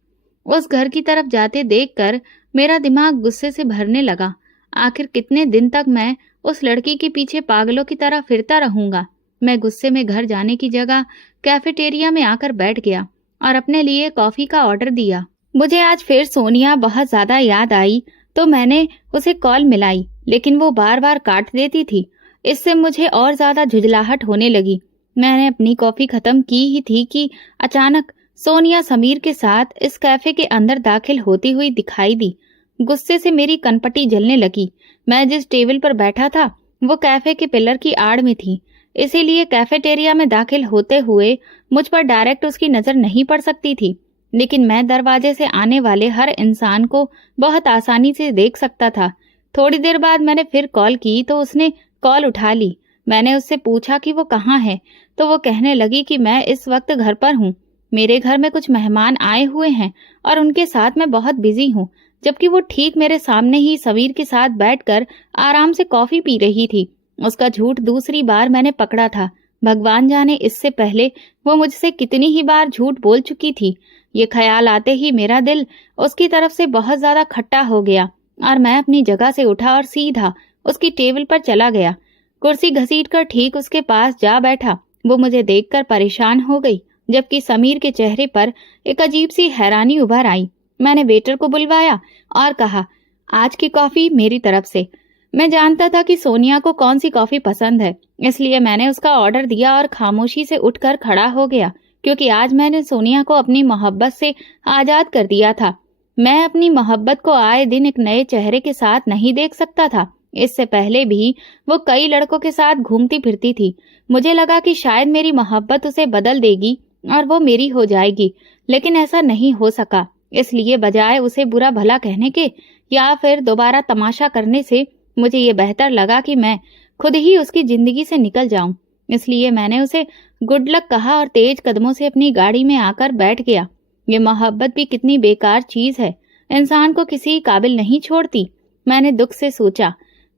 उस घर की तरफ जाते देखकर मेरा दिमाग गुस्से से भरने लगा। आखिर कितने दिन तक मैं उस लड़की के पीछे पागलों की तरह फिरता रहूंगा। मैं गुस्से में घर जाने की जगह कैफेटेरिया में आकर बैठ गया और अपने लिए कॉफी का ऑर्डर दिया। मुझे आज फिर सोनिया बहुत ज्यादा याद आई तो मैंने उसे कॉल मिलाई, लेकिन वो बार बार काट देती थी। इससे मुझे और ज्यादा झुंझलाहट होने लगी। मैंने अपनी कॉफी खत्म की ही थी कि अचानक सोनिया समीर के साथ इस कैफे के अंदर दाखिल होती हुई दिखाई दी। गुस्से से मेरी कनपटी जलने लगी। मैं जिस टेबल पर बैठा था वो कैफे के पिलर की आड़ में थी, इसीलिए कैफेटेरिया में दाखिल होते हुए मुझ पर डायरेक्ट उसकी नजर नहीं पड़ सकती थी। लेकिन मैं दरवाजे से आने वाले हर इंसान को बहुत आसानी से देख सकता था। थोड़ी देर बाद मैंने फिर कॉल की तो उसने कॉल उठा ली। मैंने उससे पूछा कि वो कहाँ है, तो वो कहने लगी कि मैं इस वक्त घर पर हूँ। मेरे घर में कुछ मेहमान आए हुए हैं और उनके साथ मैं बहुत बिजी हूँ। जबकि वो ठीक मेरे सामने ही समीर के साथ बैठकर आराम से कॉफी पी रही थी। उसका झूठ दूसरी बार मैंने पकड़ा था। भगवान जाने इससे पहले वो मुझसे कितनी ही बार झूठ बोल चुकी थी। ये ख्याल आते ही मेरा दिल उसकी तरफ से बहुत ज्यादा खट्टा हो गया और मैं अपनी जगह से उठा और सीधा उसकी टेबल पर चला गया। कुर्सी घसीटकर ठीक उसके पास जा बैठा। वो मुझे देखकर परेशान हो गई, जबकि समीर के चेहरे पर एक अजीब सी हैरानी उभर आई। मैंने वेटर को बुलवाया और कहा, आज की कॉफी मेरी तरफ से। मैं जानता था कि सोनिया को कौन सी कॉफी पसंद है, इसलिए मैंने उसका ऑर्डर दिया और खामोशी से उठकर खड़ा हो गया, क्योंकि आज मैंने सोनिया को अपनी मोहब्बत से आजाद कर दिया था। मैं अपनी मोहब्बत को आए दिन एक नए चेहरे के साथ नहीं देख सकता था। इससे पहले भी वो कई लड़कों के साथ घूमती फिरती थी। मुझे लगा कि शायद मेरी मोहब्बत उसे बदल देगी और वो मेरी हो जाएगी, लेकिन ऐसा नहीं हो सका। इसलिए बजाय उसे बुरा भला कहने के या फिर दोबारा तमाशा करने से मुझे ये बेहतर लगा कि मैं खुद ही उसकी जिंदगी से निकल जाऊं। इसलिए मैंने उसे गुड लक कहा और तेज कदमों से अपनी गाड़ी में आकर बैठ गया। ये मोहब्बत भी कितनी बेकार चीज है, इंसान को किसी काबिल नहीं छोड़ती। मैंने दुख से सोचा,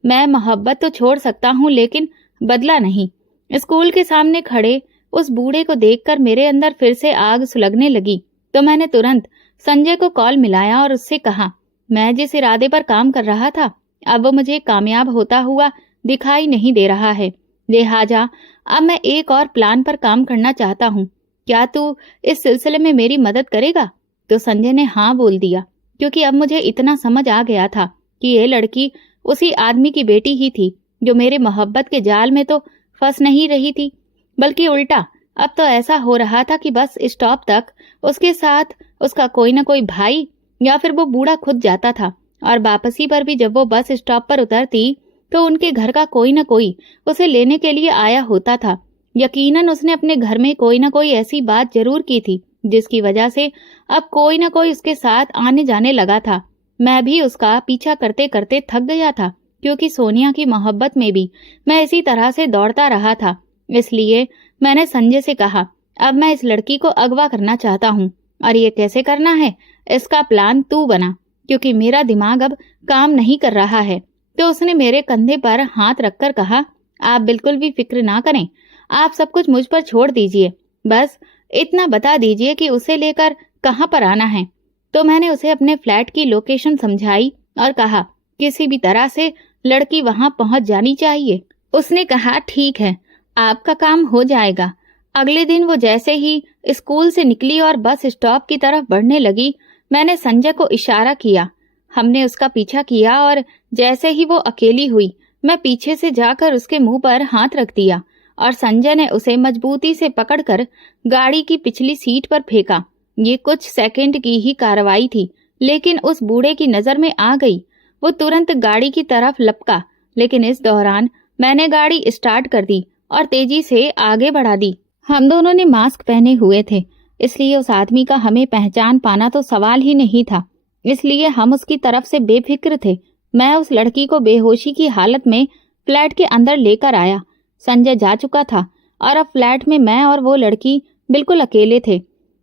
मैं मोहब्बत तो छोड़ सकता हूँ लेकिन बदला नहीं। स्कूल के सामने खड़े उस बूढ़े को देखकर मेरे अंदर फिर से आग सुलगने लगी, तो मैंने तुरंत संजय को कॉल मिलाया और उससे कहा, मैं जिस इरादे पर काम कर रहा था अब वो मुझे कामयाब होता हुआ दिखाई नहीं दे रहा है। लिहाजा अब मैं एक और प्लान पर काम करना चाहता हूँ। क्या तू इस सिलसिले में मेरी मदद करेगा? तो संजय ने हाँ बोल दिया, क्योंकि अब मुझे इतना समझ आ गया था कि ये लड़की उसी आदमी की बेटी ही थी जो मेरे मोहब्बत के जाल में तो फंस नहीं रही थी, बल्कि उल्टा अब तो ऐसा हो रहा था कि बस स्टॉप तक उसके साथ उसका कोई ना कोई भाई या फिर वो बूढ़ा खुद जाता था, और वापसी पर भी जब वो बस स्टॉप पर उतरती तो उनके घर का कोई ना कोई उसे लेने के लिए आया होता था। यकीनन उसने अपने घर में कोई ना कोई ऐसी बात जरूर की थी जिसकी वजह से अब कोई ना कोई उसके साथ आने जाने लगा था। मैं भी उसका पीछा करते करते थक गया था, क्योंकि सोनिया की मोहब्बत में भी मैं इसी तरह से दौड़ता रहा था। इसलिए मैंने संजय से कहा, अब मैं इस लड़की को अगवा करना चाहता हूँ, और ये कैसे करना है इसका प्लान तू बना, क्योंकि मेरा दिमाग अब काम नहीं कर रहा है। तो उसने मेरे कंधे पर हाथ रखकर कहा, आप बिल्कुल भी फिक्र ना करें, आप सब कुछ मुझ पर छोड़ दीजिए, बस इतना बता दीजिए कि उसे लेकर कहाँ पर आना है। तो मैंने उसे अपने फ्लैट की लोकेशन समझाई और कहा, किसी भी तरह से लड़की वहां पहुंच जानी चाहिए। उसने कहा, ठीक है, आपका काम हो जाएगा। अगले दिन वो जैसे ही स्कूल से निकली और बस स्टॉप की तरफ बढ़ने लगी, मैंने संजय को इशारा किया। हमने उसका पीछा किया और जैसे ही वो अकेली हुई, मैं पीछे से जाकर उसके मुंह पर हाथ रख दिया और संजय ने उसे मजबूती से पकड़कर गाड़ी की पिछली सीट पर फेंका। ये कुछ सेकंड की ही कार्रवाई थी, लेकिन उस बूढ़े की नजर में आ गई। वो तुरंत गाड़ी की तरफ लपका, लेकिन इस दौरान मैंने गाड़ी स्टार्ट कर दी और तेजी से आगे बढ़ा दी। हम दोनों ने मास्क पहने हुए थे, इसलिए उस आदमी का हमें पहचान पाना तो सवाल ही नहीं था। इसलिए हम उसकी तरफ से बेफिक्र थे। मैं उस लड़की को बेहोशी की हालत में फ्लैट के अंदर लेकर आया। संजय जा चुका था और अब फ्लैट में मैं और वो लड़की बिल्कुल अकेले थे।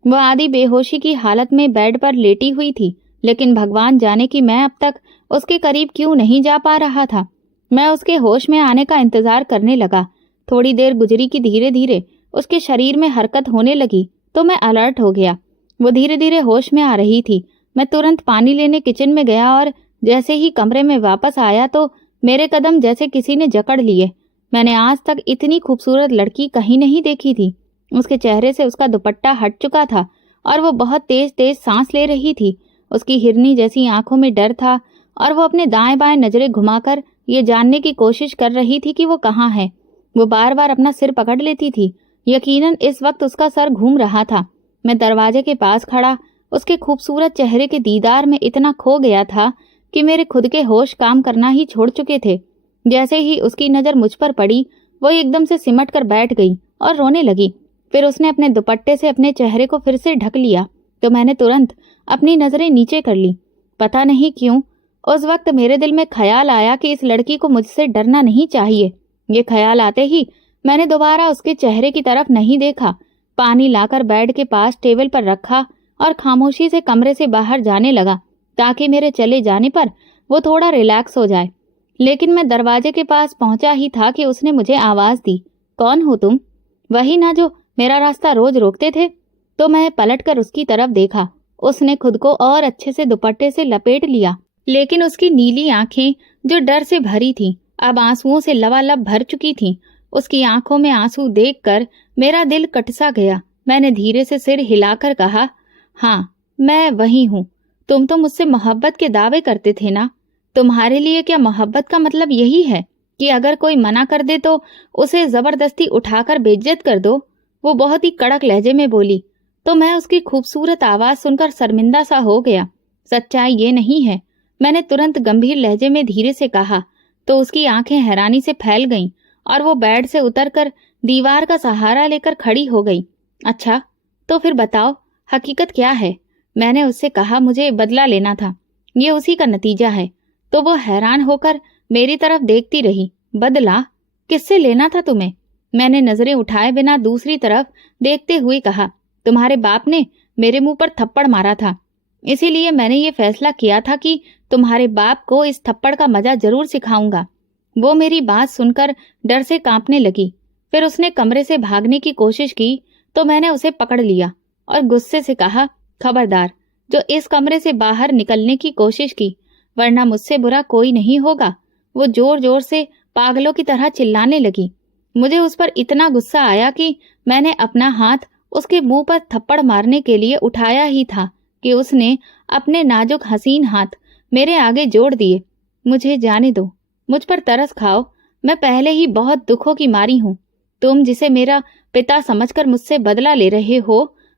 वो आधी बेहोशी की हालत में बेड पर लेटी हुई थी, लेकिन भगवान जाने कि मैं अब तक उसके करीब क्यों नहीं जा पा रहा था। मैं उसके होश में आने का इंतजार करने लगा। थोड़ी देर गुजरी कि धीरे धीरे उसके शरीर में हरकत होने लगी, तो मैं अलर्ट हो गया। वो धीरे धीरे होश में आ रही थी। मैं तुरंत पानी लेने किचन में गया और जैसे ही कमरे में वापस आया तो मेरे कदम जैसे किसी ने जकड़ लिए। मैंने आज तक इतनी खूबसूरत लड़की कहीं नहीं देखी थी। उसके चेहरे से उसका दुपट्टा हट चुका था और वो बहुत तेज तेज सांस ले रही थी। उसकी हिरनी जैसी आंखों में डर था और वो अपने दाएं बाएं नजरें घुमाकर ये जानने की कोशिश कर रही थी कि वो कहाँ है। वो बार बार अपना सिर पकड़ लेती थी। यकीनन इस वक्त उसका सर घूम रहा था। मैं दरवाजे के पास खड़ा उसके खूबसूरत चेहरे के दीदार में इतना खो गया था कि मेरे खुद के होश काम करना ही छोड़ चुके थे। जैसे ही उसकी नजर मुझ पर पड़ी, वो एकदम से सिमट कर बैठ गई और रोने लगी। फिर उसने अपने दुपट्टे से अपने चेहरे को फिर से ढक लिया, तो मैंने तुरंत अपनी नजरें नीचे कर ली। पता नहीं क्यों उस वक्त मेरे दिल में ख्याल आया कि इस लड़की को मुझसे डरना नहीं चाहिए। ये ख्याल आते ही मैंने दोबारा उसके चेहरे की तरफ नहीं देखा। पानी लाकर बेड के पास टेबल पर रखा और खामोशी से कमरे से बाहर जाने लगा ताकि मेरे चले जाने पर वो थोड़ा रिलैक्स हो जाए। लेकिन मैं दरवाजे के पास पहुंचा ही था कि उसने मुझे आवाज दी, कौन हो तुम? वही ना जो मेरा रास्ता रोज रोकते थे। तो मैं पलटकर उसकी तरफ देखा। उसने खुद को और अच्छे से दुपट्टे से लपेट लिया, लेकिन उसकी नीली आंखें जो डर से भरी थीं, अब आंसुओं से लबालब भर चुकी थीं। उसकी आंखों में आंसू देखकर मेरा दिल कटसा गया। मैंने धीरे से सिर हिलाकर कहा, हाँ मैं वही हूँ। तुम तो मुझसे मोहब्बत के दावे करते थे ना। तुम्हारे लिए क्या मोहब्बत का मतलब यही है कि अगर कोई मना कर दे तो उसे जबरदस्ती उठाकर बेइज्जत कर दो? वो बहुत ही कड़क लहजे में बोली। तो मैं उसकी खूबसूरत आवाज सुनकर शर्मिंदा सा हो गया। सच्चाई ये नहीं है, मैंने तुरंत गंभीर लहजे में धीरे से कहा। तो उसकी आंखें हैरानी से फैल गईं और वो बेड से उतरकर दीवार का सहारा लेकर खड़ी हो गई। अच्छा तो फिर बताओ हकीकत क्या है? मैंने उससे कहा, मुझे बदला लेना था, ये उसी का नतीजा है। तो वो हैरान होकर मेरी तरफ देखती रही। बदला? किससे लेना था तुम्हें? मैंने नजरें उठाए बिना दूसरी तरफ देखते हुए कहा, तुम्हारे बाप ने मेरे मुंह पर थप्पड़ मारा था, इसीलिए मैंने ये फैसला किया था कि तुम्हारे बाप को इस थप्पड़ का मजा जरूर सिखाऊंगा। वो मेरी बात सुनकर डर से कांपने लगी। फिर उसने कमरे से भागने की कोशिश की तो मैंने उसे पकड़ लिया और गुस्से से कहा, खबरदार जो इस कमरे से बाहर निकलने की कोशिश की, वरना मुझसे बुरा कोई नहीं होगा। वो जोर जोर से पागलों की तरह चिल्लाने लगी। मुझे उस पर इतना गुस्सा आया कि मैंने अपना हाथ उसके मुंह पर थप्पड़ मारने के लिए उठाया ही था कि उसने अपने नाजुक हसीन हाथ मेरे आगे जोड़ दिए। मुझे जाने दो, मुझ पर तरस खाओ, मैं पहले ही बहुत दुखों की मारी हूँ। तुम जिसे मेरा पिता समझकर मुझसे बदला ले रहे हो,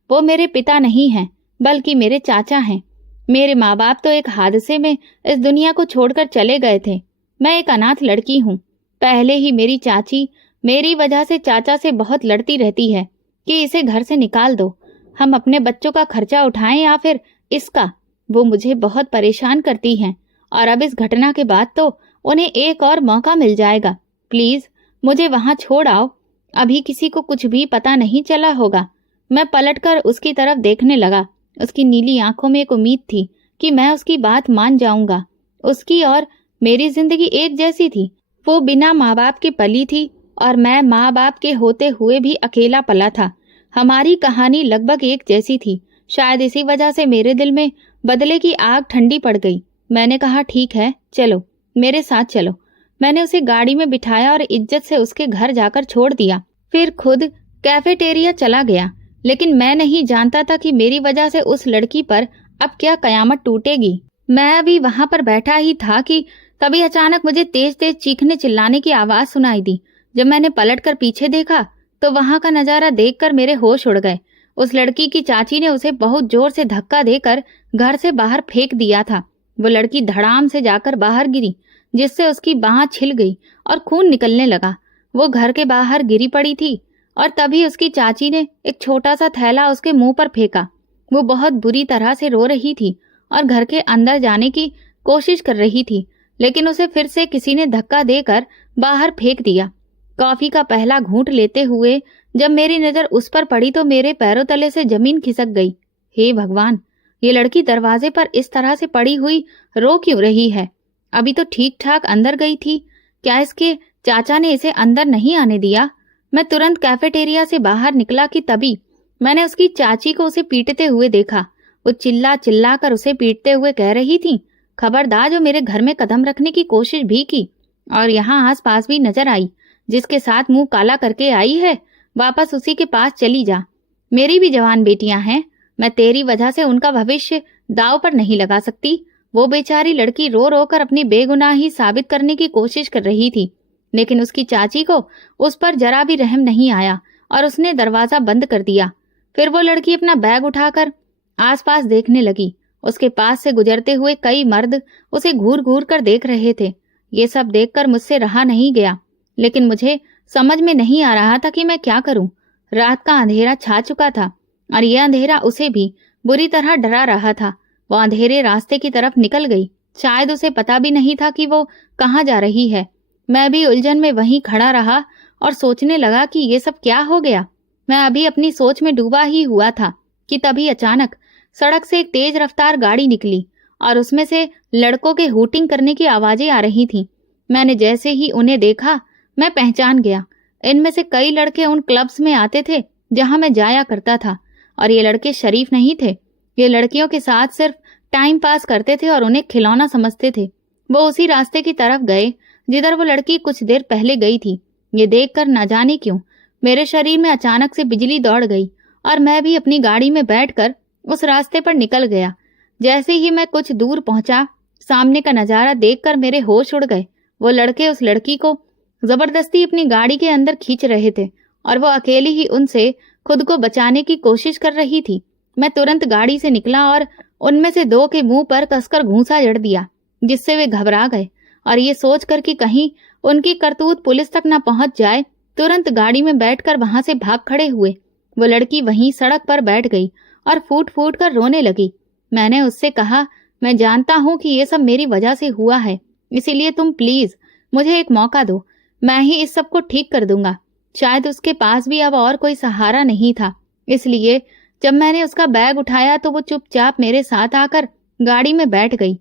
वो मेरे पिता नहीं हैं, बल्कि मेरे चाचा हैं। मेरे माँ बाप तो एक हादसे में इस दुनिया को छोड़कर चले गए थे। मैं एक अनाथ लड़की हूँ। पहले ही मेरी चाची मेरी वजह से चाचा से बहुत लड़ती रहती है कि इसे घर से निकाल दो, हम अपने बच्चों का खर्चा उठाएं या फिर इसका। वो मुझे बहुत परेशान करती हैं और अब इस घटना के बाद तो उन्हें एक और मौका मिल जाएगा। प्लीज मुझे वहां छोड़ आओ, अभी किसी को कुछ भी पता नहीं चला होगा। मैं पलटकर उसकी तरफ देखने लगा। उसकी नीली आंखों में एक उम्मीद थी कि मैं उसकी बात मान जाऊंगा। उसकी और मेरी जिंदगी एक जैसी थी। वो बिना माँ बाप के पली थी और मैं माँ बाप के होते हुए भी अकेला पला था। हमारी कहानी लगभग एक जैसी थी। शायद इसी वजह से मेरे दिल में बदले की आग ठंडी पड़ गई। मैंने कहा, ठीक है चलो, मेरे साथ चलो। मैंने उसे गाड़ी में बिठाया और इज्जत से उसके घर जाकर छोड़ दिया। फिर खुद कैफेटेरिया चला गया। लेकिन मैं नहीं जानता था कि मेरी वजह से उस लड़की पर अब क्या कयामत टूटेगी। मैं अभी वहां पर बैठा ही था कि तभी अचानक मुझे तेज तेज चीखने चिल्लाने की आवाज सुनाई दी। जब मैंने पलटकर पीछे देखा तो वहां का नजारा देखकर मेरे होश उड़ गए। उस लड़की की चाची ने उसे बहुत जोर से धक्का देकर घर से बाहर फेंक दिया था। वो लड़की धड़ाम से जाकर बाहर गिरी, जिससे उसकी बांह छिल गई और खून निकलने लगा। वो घर के बाहर गिरी पड़ी थी और तभी उसकी चाची ने एक छोटा सा थैला उसके मुंह पर फेंका। वो बहुत बुरी तरह से रो रही थी और घर के अंदर जाने की कोशिश कर रही थी, लेकिन उसे फिर से किसी ने धक्का देकर बाहर फेंक दिया। कॉफी का पहला घूंट लेते हुए जब मेरी नजर उस पर पड़ी तो मेरे पैरों तले से जमीन खिसक गई। हे भगवान, ये लड़की दरवाजे पर इस तरह से पड़ी हुई रो क्यों रही है? अभी तो ठीक ठाक अंदर गई थी। क्या इसके चाचा ने इसे अंदर नहीं आने दिया? मैं तुरंत कैफेटेरिया से बाहर निकला कि तभी मैंने उसकी चाची को उसे पीटते हुए देखा। वो चिल्ला चिल्ला कर उसे पीटते हुए कह रही थी, खबरदार जो मेरे घर में कदम रखने की कोशिश भी की और यहाँ आस पास भी नजर आई, जिसके साथ मुंह काला करके आई है, वापस उसी के पास चली जा। मेरी भी जवान बेटियां हैं, मैं तेरी वजह से उनका भविष्य दांव पर नहीं लगा सकती। वो बेचारी लड़की रो रो कर अपनी बेगुनाही साबित करने की कोशिश कर रही थी, लेकिन उसकी चाची को उस पर जरा भी रहम नहीं आया और उसने दरवाजा बंद कर दिया। फिर वो लड़की अपना बैग उठाकर आसपास देखने लगी। उसके पास से गुजरते हुए कई मर्द उसे घूर घूर कर देख रहे थे। ये सब देखकर मुझसे रहा नहीं गया, लेकिन मुझे समझ में नहीं आ रहा था कि मैं क्या करूं। रात का अंधेरा छा चुका था और यह अंधेरा उसे भी बुरी तरह डरा रहा था। वो अंधेरे रास्ते की तरफ निकल गई। शायद उसे पता भी नहीं था कि वो कहाँ जा रही है। मैं भी उलझन में वहीं खड़ा रहा और सोचने लगा कि ये सब क्या हो गया। मैं अभी अपनी सोच में डूबा ही हुआ था कि तभी अचानक सड़क से एक तेज रफ्तार गाड़ी निकली और उसमें से लड़कों के हूटिंग करने की आवाजें आ रही थीं। मैंने जैसे ही उन्हें देखा, मैं पहचान गया। इनमें से कई लड़के उन क्लब्स में आते थे जहां मैं जाया करता था, और ये लड़के शरीफ नहीं थे। ये लड़कियों के साथ सिर्फ टाइम पास करते थे और उन्हें खिलौना समझते थे। वो उसी रास्ते की तरफ गए जिधर वो लड़की कुछ देर पहले गई थी। ये देखकर न जाने क्यों मेरे शरीर में अचानक से बिजली दौड़ गई और मैं भी अपनी गाड़ी में बैठकर उस रास्ते पर निकल गया। जैसे ही मैं कुछ दूर पहुंचा, सामने का नजारा देखकर मेरे होश उड़ गए। वो लड़के उस लड़की को जबरदस्ती अपनी गाड़ी के अंदर खींच रहे थे और वो अकेली ही उनसे खुद को बचाने की कोशिश कर रही थी। मैं तुरंत गाड़ी से निकला और उनमें से दो के मुंह पर कसकर घूंसा जड़ दिया, जिससे वे घबरा गए। और ये सोचकर कि कहीं उनकी करतूत पुलिस तक न पहुंच जाए, तुरंत गाड़ी में बैठकर वहां से भाग खड़े हुए। वो लड़की वहीं सड़क पर बैठ गई और फूट फूट कर रोने लगी। मैंने उससे कहा, मैं जानता हूं कि ये सब मेरी वजह से हुआ है, इसीलिए तुम प्लीज मुझे एक मौका दो। मैं ही इस सब को ठीक कर दूंगा। शायद उसके पास भी अब और कोई सहारा नहीं था, इसलिए जब मैंने उसका बैग उठाया तो वो चुपचाप मेरे साथ आकर गाड़ी में बैठ गई।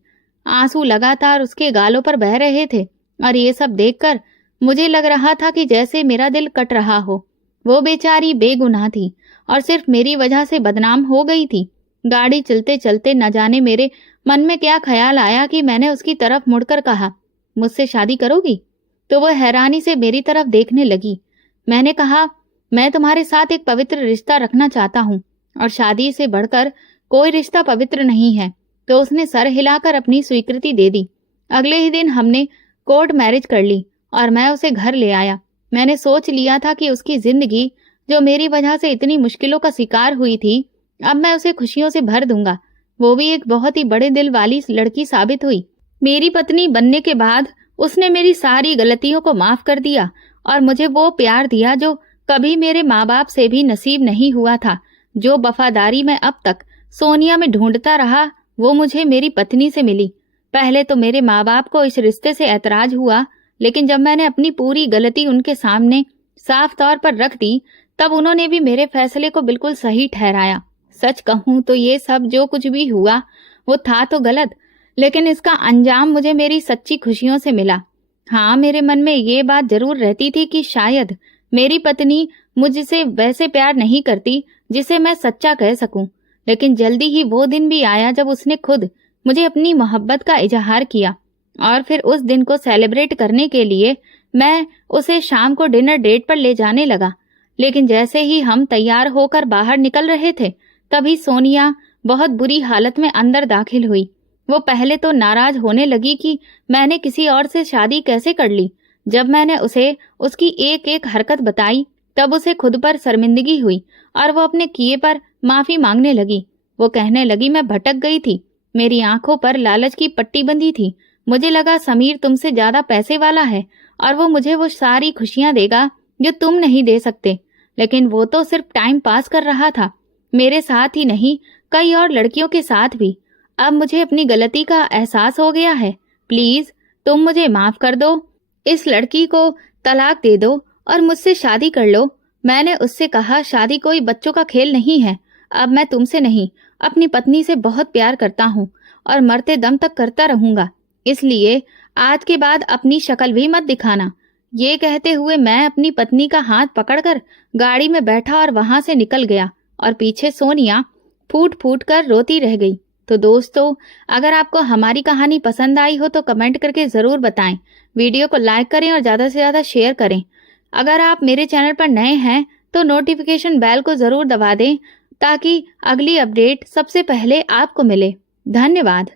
आंसू लगातार उसके गालों पर बह रहे थे और ये सब देखकर मुझे लग रहा था कि जैसे मेरा दिल कट रहा हो। वो बेचारी बेगुनाह थी और सिर्फ मेरी वजह से बदनाम हो गई थी। गाड़ी चलते चलते न जाने मेरे मन में क्या ख्याल आया कि मैंने उसकी तरफ मुड़कर कहा, मुझसे शादी करोगी? तो वो हैरानी से मेरी तरफ देखने लगी। मैंने कहा, मैं तुम्हारे साथ एक पवित्र रिश्ता रखना चाहता हूँ और शादी से बढ़कर कोई रिश्ता पवित्र नहीं है। तो उसने सर हिलाकर अपनी स्वीकृति दे दी। अगले ही दिन हमने कोर्ट मैरिज कर ली और मैं उसे घर ले आया। मैंने सोच लिया था कि उसकी जिंदगी जो मेरी वजह से इतनी मुश्किलों का शिकार हुई थी, अब मैं उसे खुशियों से भर दूंगा। वो भी एक बहुत ही बड़े दिल वाली लड़की साबित हुई। मेरी पत्नी बनने के बाद उसने मेरी सारी गलतियों को माफ कर दिया और मुझे वो प्यार दिया जो कभी मेरे माँ बाप से भी नसीब नहीं हुआ था। जो वफादारी मैं अब तक सोनिया में ढूंढता रहा, वो मुझे मेरी पत्नी से मिली। पहले तो मेरे माँ बाप को इस रिश्ते से ऐतराज हुआ, लेकिन जब मैंने अपनी पूरी गलती उनके सामने साफ तौर पर रख दी, तब उन्होंने भी मेरे फैसले को बिल्कुल सही ठहराया। सच कहूं तो ये सब जो कुछ भी हुआ वो था तो गलत, लेकिन इसका अंजाम मुझे मेरी सच्ची खुशियों से मिला। हाँ, मेरे मन में ये बात जरूर रहती थी कि शायद मेरी पत्नी मुझसे वैसे प्यार नहीं करती जिसे मैं सच्चा कह सकूं, लेकिन जल्दी ही वो दिन भी आया जब उसने खुद मुझे अपनी मोहब्बत का इजहार किया। और फिर उस दिन को सेलिब्रेट करने के लिए मैं उसे शाम को डिनर डेट पर ले जाने लगा। लेकिन जैसे ही हम तैयार होकर बाहर निकल रहे थे, तभी सोनिया बहुत बुरी हालत में अंदर दाखिल हुई। वो पहले तो नाराज होने लगी कि मैंने किसी और से शादी कैसे कर ली। जब मैंने उसे उसकी एक एक हरकत बताई, तब उसे खुद पर शर्मिंदगी हुई और वो अपने किए पर माफी मांगने लगी। वो कहने लगी, मैं भटक गई थी, मेरी आंखों पर लालच की पट्टी बंधी थी। मुझे लगा समीर तुमसे ज्यादा पैसे वाला है और वो मुझे वो सारी खुशियां देगा जो तुम नहीं दे सकते, लेकिन वो तो सिर्फ टाइम पास कर रहा था, मेरे साथ ही नहीं कई और लड़कियों के साथ भी। अब मुझे अपनी गलती का एहसास हो गया है। प्लीज तुम मुझे माफ कर दो, इस लड़की को तलाक दे दो और मुझसे शादी कर लो। मैंने उससे कहा, शादी कोई बच्चों का खेल नहीं है। अब मैं तुमसे नहीं, अपनी पत्नी से बहुत प्यार करता हूँ और मरते दम तक करता रहूंगा, इसलिए आज के बाद अपनी शक्ल भी मत दिखाना। ये कहते हुए मैं अपनी पत्नी का हाथ पकड़कर गाड़ी में बैठा और वहां से निकल गया और पीछे सोनिया फूट फूट कर रोती रह गई। तो दोस्तों, अगर आपको हमारी कहानी पसंद आई हो तो कमेंट करके ज़रूर बताएं। वीडियो को लाइक करें और ज़्यादा से ज़्यादा शेयर करें। अगर आप मेरे चैनल पर नए हैं तो नोटिफिकेशन बेल को ज़रूर दबा दें ताकि अगली अपडेट सबसे पहले आपको मिले। धन्यवाद।